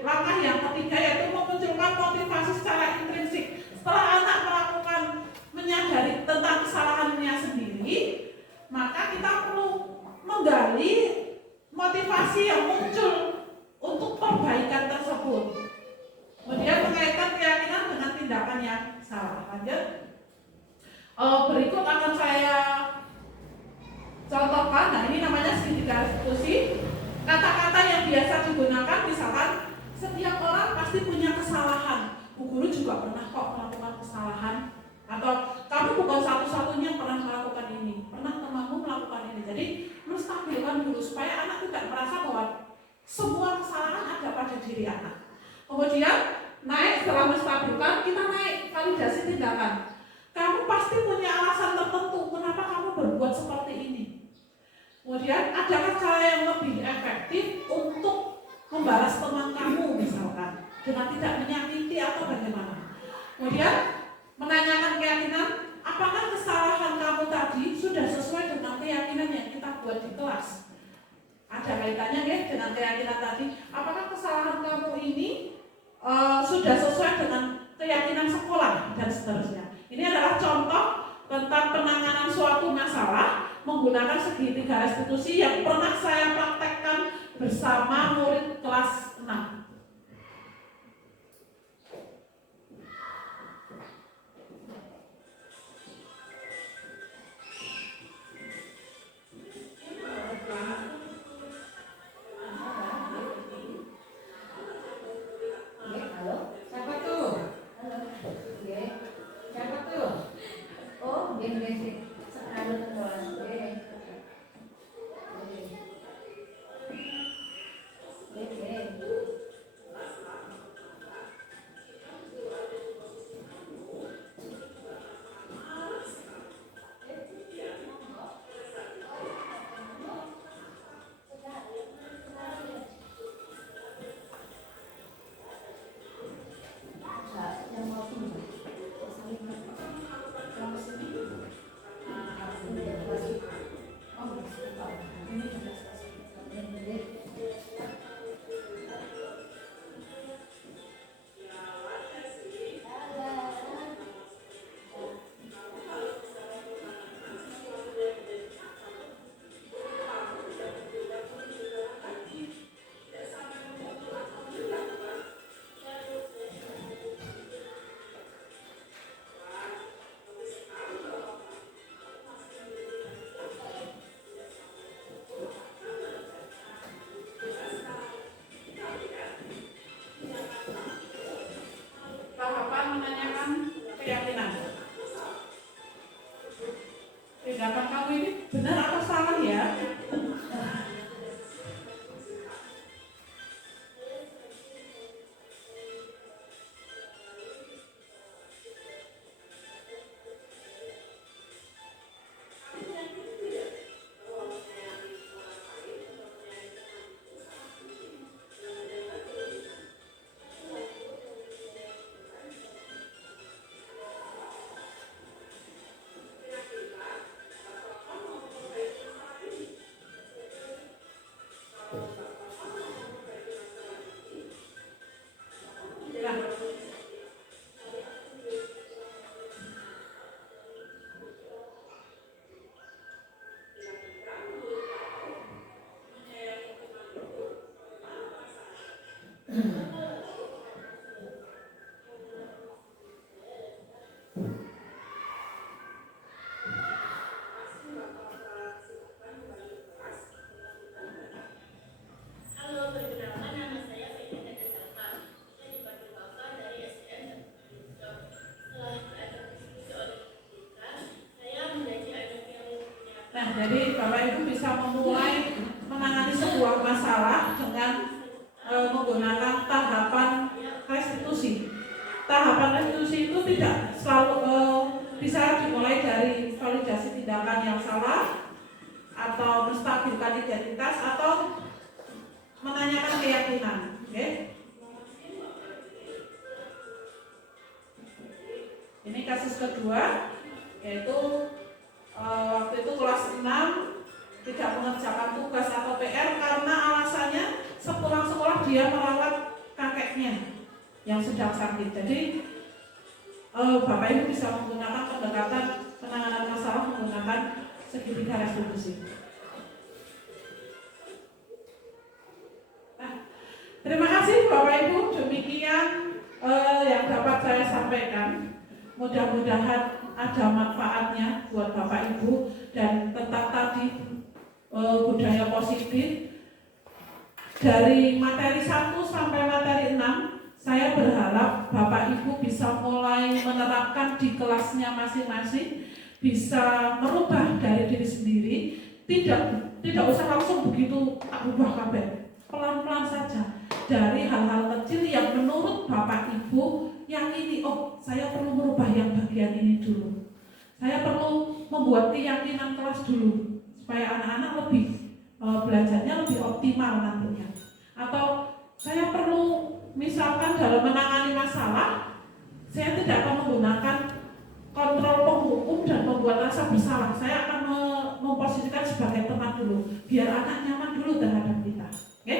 langkah yang ketiga yaitu memunculkan motivasi secara intrinsik. Setelah anak menyadari tentang kesalahannya sendiri, maka kita perlu menggali motivasi yang muncul untuk perbaikan tersebut. Kemudian mengaitkan keyakinan dengan tindakan yang salah. Lanjut. Berikut akan saya contohkan. Nah, ini namanya segitiga restitusi. Kata-kata yang biasa digunakan misalkan setiap orang pasti punya kesalahan. Bu guru juga pernah kok melakukan kesalahan. Atau kamu bukan satu-satunya pernah melakukan ini. Pernah temanmu melakukan ini. Jadi menstabilkan dulu supaya anak tidak merasa bahwa semua kesalahan ada pada diri anak. Kemudian naik setelah menstabilkan, kita naik validasi tindakan. Kamu pasti punya alasan tertentu kenapa kamu berbuat seperti ini. Kemudian adakah cara yang lebih efektif untuk membalas teman kamu misalkan dengan tidak menyakiti atau bagaimana. Kemudian menanyakan keyakinan, apakah kesalahan kamu tadi sudah sesuai dengan keyakinan yang kita buat di kelas. Ada kaitannya ya dengan keyakinan tadi. Apakah kesalahan kamu ini sudah sesuai dengan keyakinan sekolah dan seterusnya. Ini adalah contoh tentang penanganan suatu masalah menggunakan segitiga restitusi yang pernah saya praktekkan bersama murid kelas 6. menanyakan keyakinan. Tindakan kamu ini benar atau salah ya? Halo, perkenalkan nama saya Fitri Desalva. Saya dipanggil Bapak dari SDN. Setelah ada diskusi oleh kita, saya menjadi anak yang punya. Nah, jadi Bapak Ibu bisa memulai menangani sebuah masalah dengan menggunakan tahapan restitusi. Tahapan restitusi itu tidak selalu bisa dimulai dari validasi tindakan yang salah atau menstabilkan identitas atau menanyakan keyakinan. Oke? Ini kasus kedua, yaitu waktu itu kelas 6 tidak mengerjakan tugas atau PR karena alasannya sepulang sekolah dia merawat kakeknya yang sedang sakit. Jadi Bapak Ibu bisa menggunakan pendekatan penanganan masalah menggunakan segitiga restitusi. Nah, terima kasih Bapak Ibu, demikian yang dapat saya sampaikan. Mudah-mudahan ada manfaatnya buat Bapak Ibu dan tentang tadi budaya positif. Dari materi 1 sampai materi 6 saya berharap Bapak Ibu bisa mulai menerapkan di kelasnya masing-masing, bisa merubah dari diri sendiri, tidak usah langsung begitu ubah kabeh, pelan-pelan saja dari hal-hal kecil yang menurut Bapak Ibu yakini, oh saya perlu merubah yang bagian ini dulu, saya perlu membuat keyakinan kelas dulu supaya anak-anak lebih belajarnya lebih optimal nantinya. Atau saya perlu misalkan dalam menangani masalah, saya tidak akan menggunakan kontrol penghukum dan membuat rasa bersalah. Saya akan memposisikan sebagai teman dulu, biar anak nyaman dulu terhadap kita. Oke?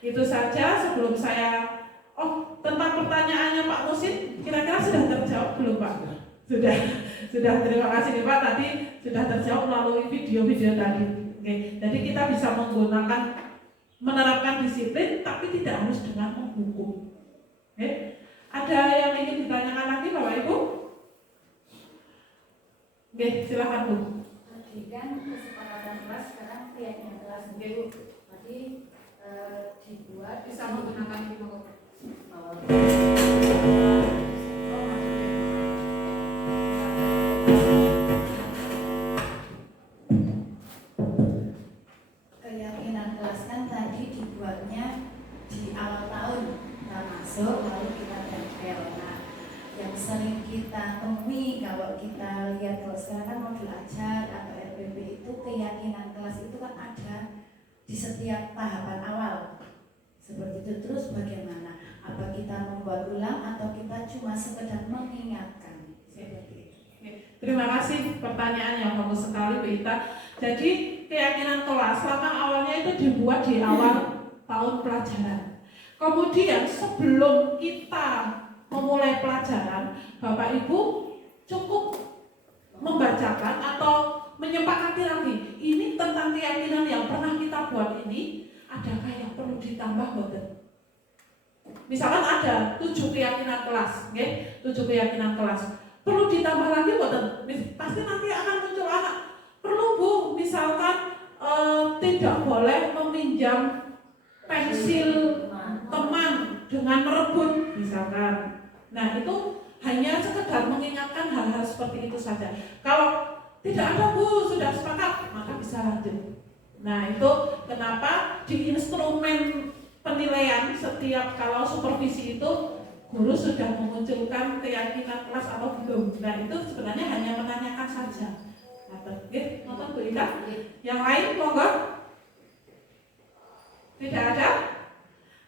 Itu saja sebelum saya. Oh, tentang pertanyaannya Pak Musin, kira-kira sudah terjawab belum Pak? Sudah. Terima kasih nih Pak. Tadi sudah terjawab melalui video-video tadi. Oke, jadi kita bisa menerapkan disiplin, tapi tidak harus dengan menghukum. Oke, ada yang ingin ditanyakan lagi Bapak Ibu? Oke, silakan Bu. Tadi kan kesepakatan kelas, sekarang keyakinan kelas dulu. Tadi dibuat Bisa menggunakan ini Keyakinan kelas kan tadi dibuatnya di awal tahun kita masuk, lalu kita tempel. Nah, yang sering kita temui kalau kita lihat kalau sekarang kan modul ajar atau RPP itu keyakinan kelas itu kan ada di setiap tahapan awal. Seperti itu. Terus bagaimana? Apa kita membuat ulang atau kita cuma sekedar mengingatkan? Seperti itu. Terima kasih, pertanyaan yang bagus sekali Bu Ita. Jadi keyakinan kelas lama awalnya itu dibuat di awal tahun pelajaran. Kemudian sebelum kita memulai pelajaran, Bapak Ibu cukup membacakan atau menyepakati lagi, ini tentang keyakinan yang pernah kita buat ini, adakah yang perlu ditambah boten? Misalkan ada 7 keyakinan kelas, okay? 7 keyakinan kelas, perlu ditambah lagi boten? Pasti nanti akan muncul anak, perlu Bu, misalkan tidak boleh meminjam pensil teman dengan merebut, misalkan. Nah itu hanya sekedar mengingatkan hal-hal seperti itu saja. Kalau tidak ada Bu, sudah sepakat, maka bisa lanjut. Nah itu kenapa di instrumen penilaian setiap kalau supervisi itu guru sudah memunculkan keyakinan kelas atau belum. Nah itu sebenarnya hanya menanyakan saja. Nonton Bu Ida. Yang lain monggo. Tidak ada?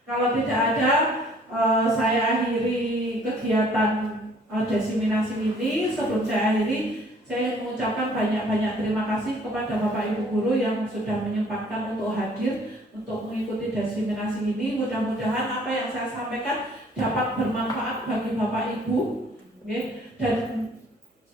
Kalau tidak ada, saya akhiri kegiatan desiminasi ini. Sebelum saya akhiri, saya mengucapkan banyak-banyak terima kasih kepada Bapak Ibu Guru yang sudah menyempatkan untuk hadir untuk mengikuti desiminasi ini. Mudah-mudahan apa yang saya sampaikan dapat bermanfaat bagi Bapak Ibu, dan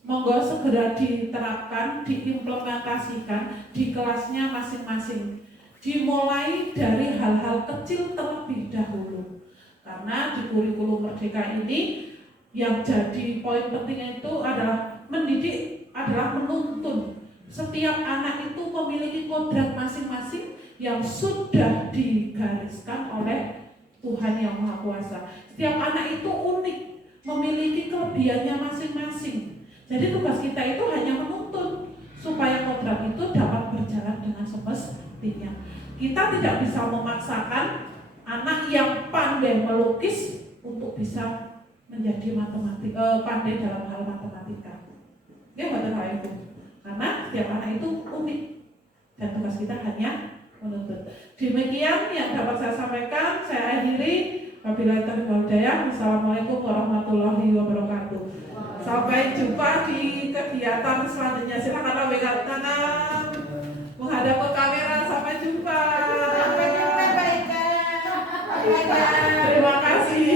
monggo segera diterapkan, diimplementasikan di kelasnya masing-masing. Dimulai dari hal-hal kecil terlebih dahulu. Karena di kurikulum Merdeka ini yang jadi poin penting itu adalah mendidik, adalah menuntun. Setiap anak itu memiliki kodrat masing-masing yang sudah digariskan oleh Tuhan Yang Maha Kuasa. Setiap anak itu unik, memiliki kelebihannya masing-masing. Jadi tugas kita itu hanya menuntun supaya kodrat itu dapat berjalan dengan semestinya. Kita tidak bisa memaksakan anak yang pandai melukis untuk bisa menjadi pandai dalam hal matematika. Ya, Bapak Ibu. Karena setiap anak itu unik dan tugas kita hanya menuntut. Demikian yang dapat saya sampaikan. Saya akhiri. Wabillahi taufiq wal hidayah. Wassalamualaikum warahmatullahi wabarakatuh. Sampai jumpa di kegiatan selanjutnya. Silakan lambaikan tangan, menghadap ke kamera. Sampai jumpa. Sampai jumpa, baikkan. Terima kasih.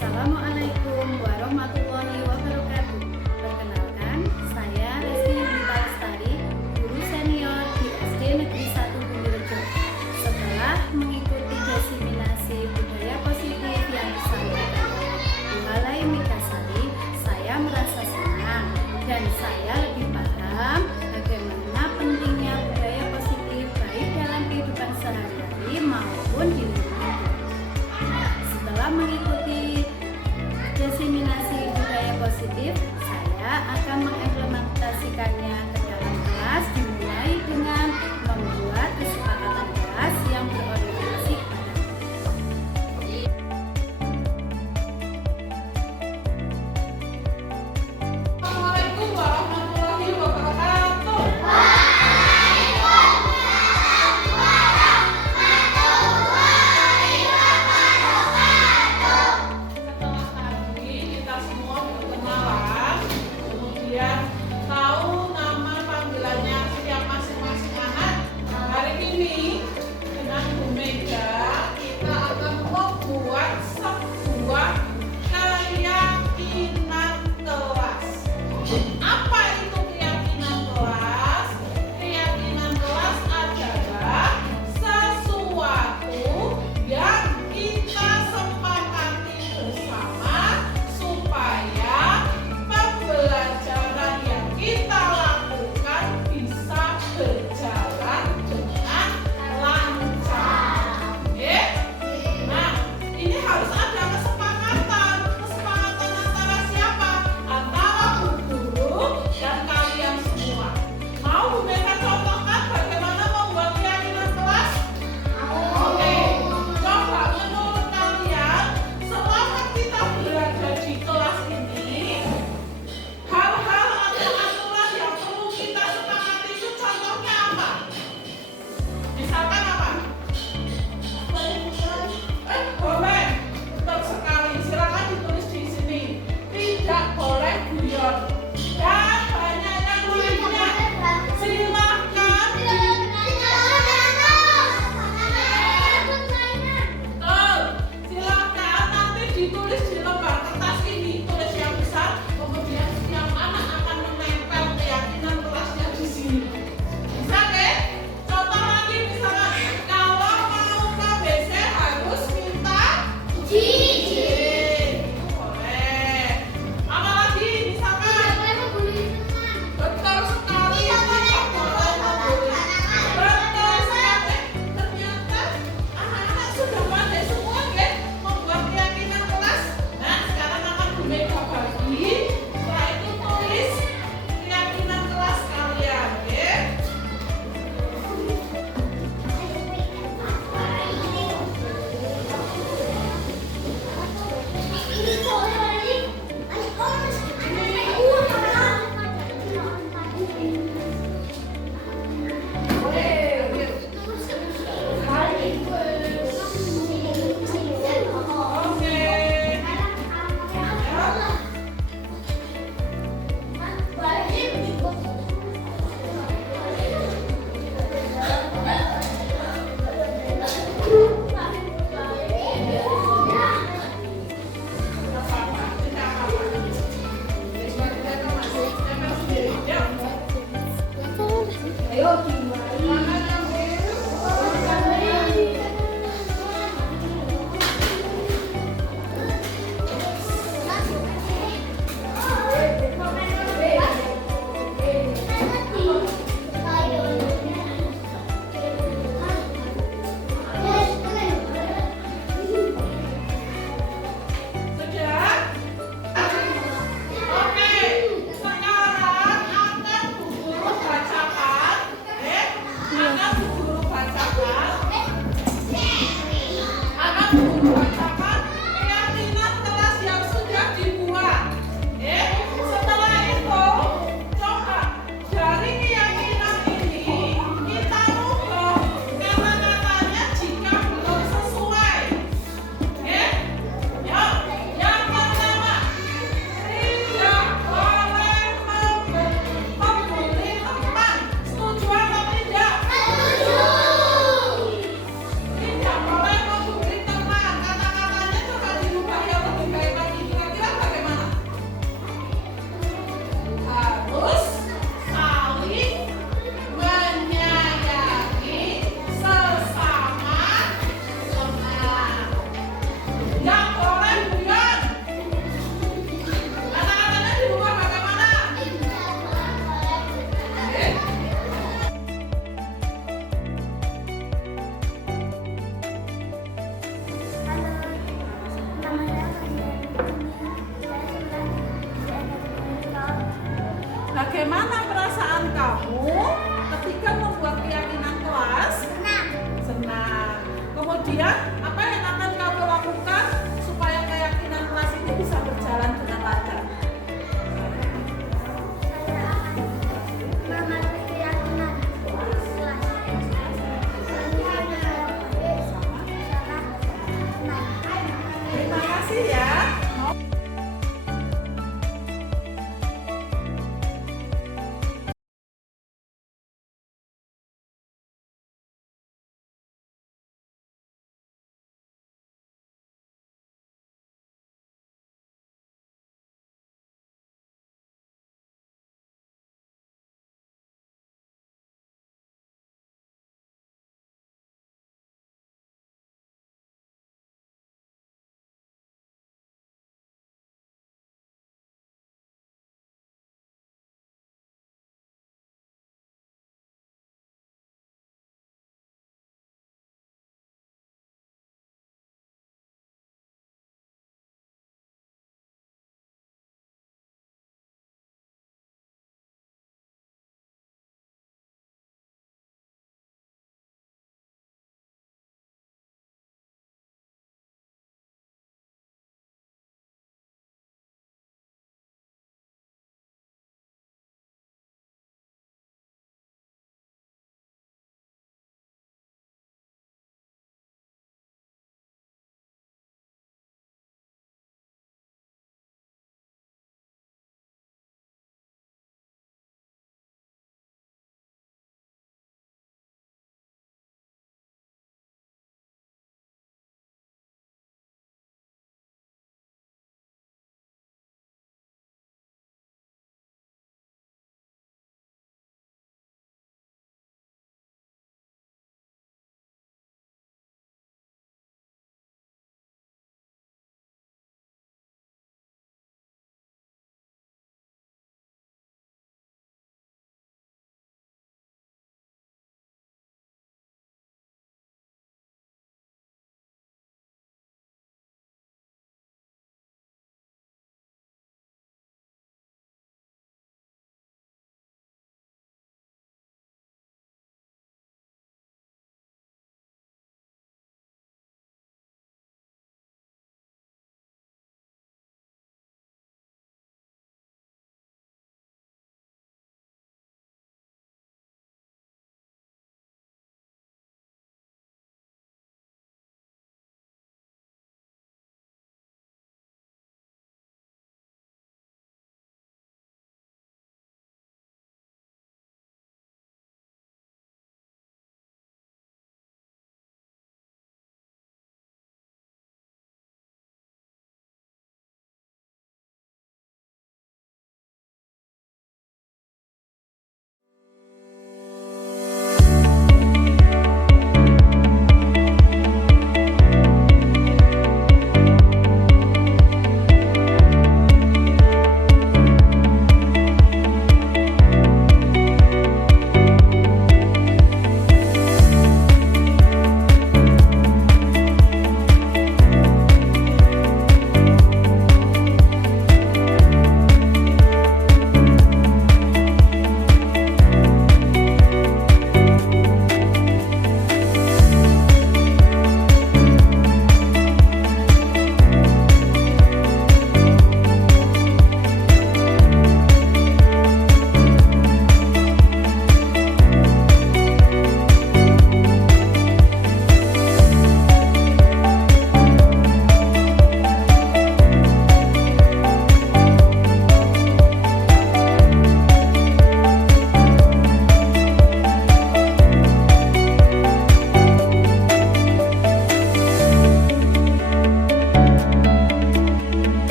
Assalamualaikum warahmatullahi wabarakatuh. Perkenalkan, saya Resti Yunita Lestari, guru senior di SD Negeri 1 Bumberjo. Setelah mengikuti desiminasi budaya positif yang disampaikan di Balai Megasari, saya merasa senang dan saya lebih paham bagaimana pentingnya budaya positif baik dalam kehidupan sehari-hari maupun di lingkungan. Setelah mengikuti desiminasi budaya positif, saya akan mengimplementasikannya ke dalam kelas, dimulai dengan membuat kesepakatan kelas yang berorientasi pada Assalamualaikum warahmatullahi wabarakatuh. Setelah tadi kita semua berkenalan, kemudian tahu nama dia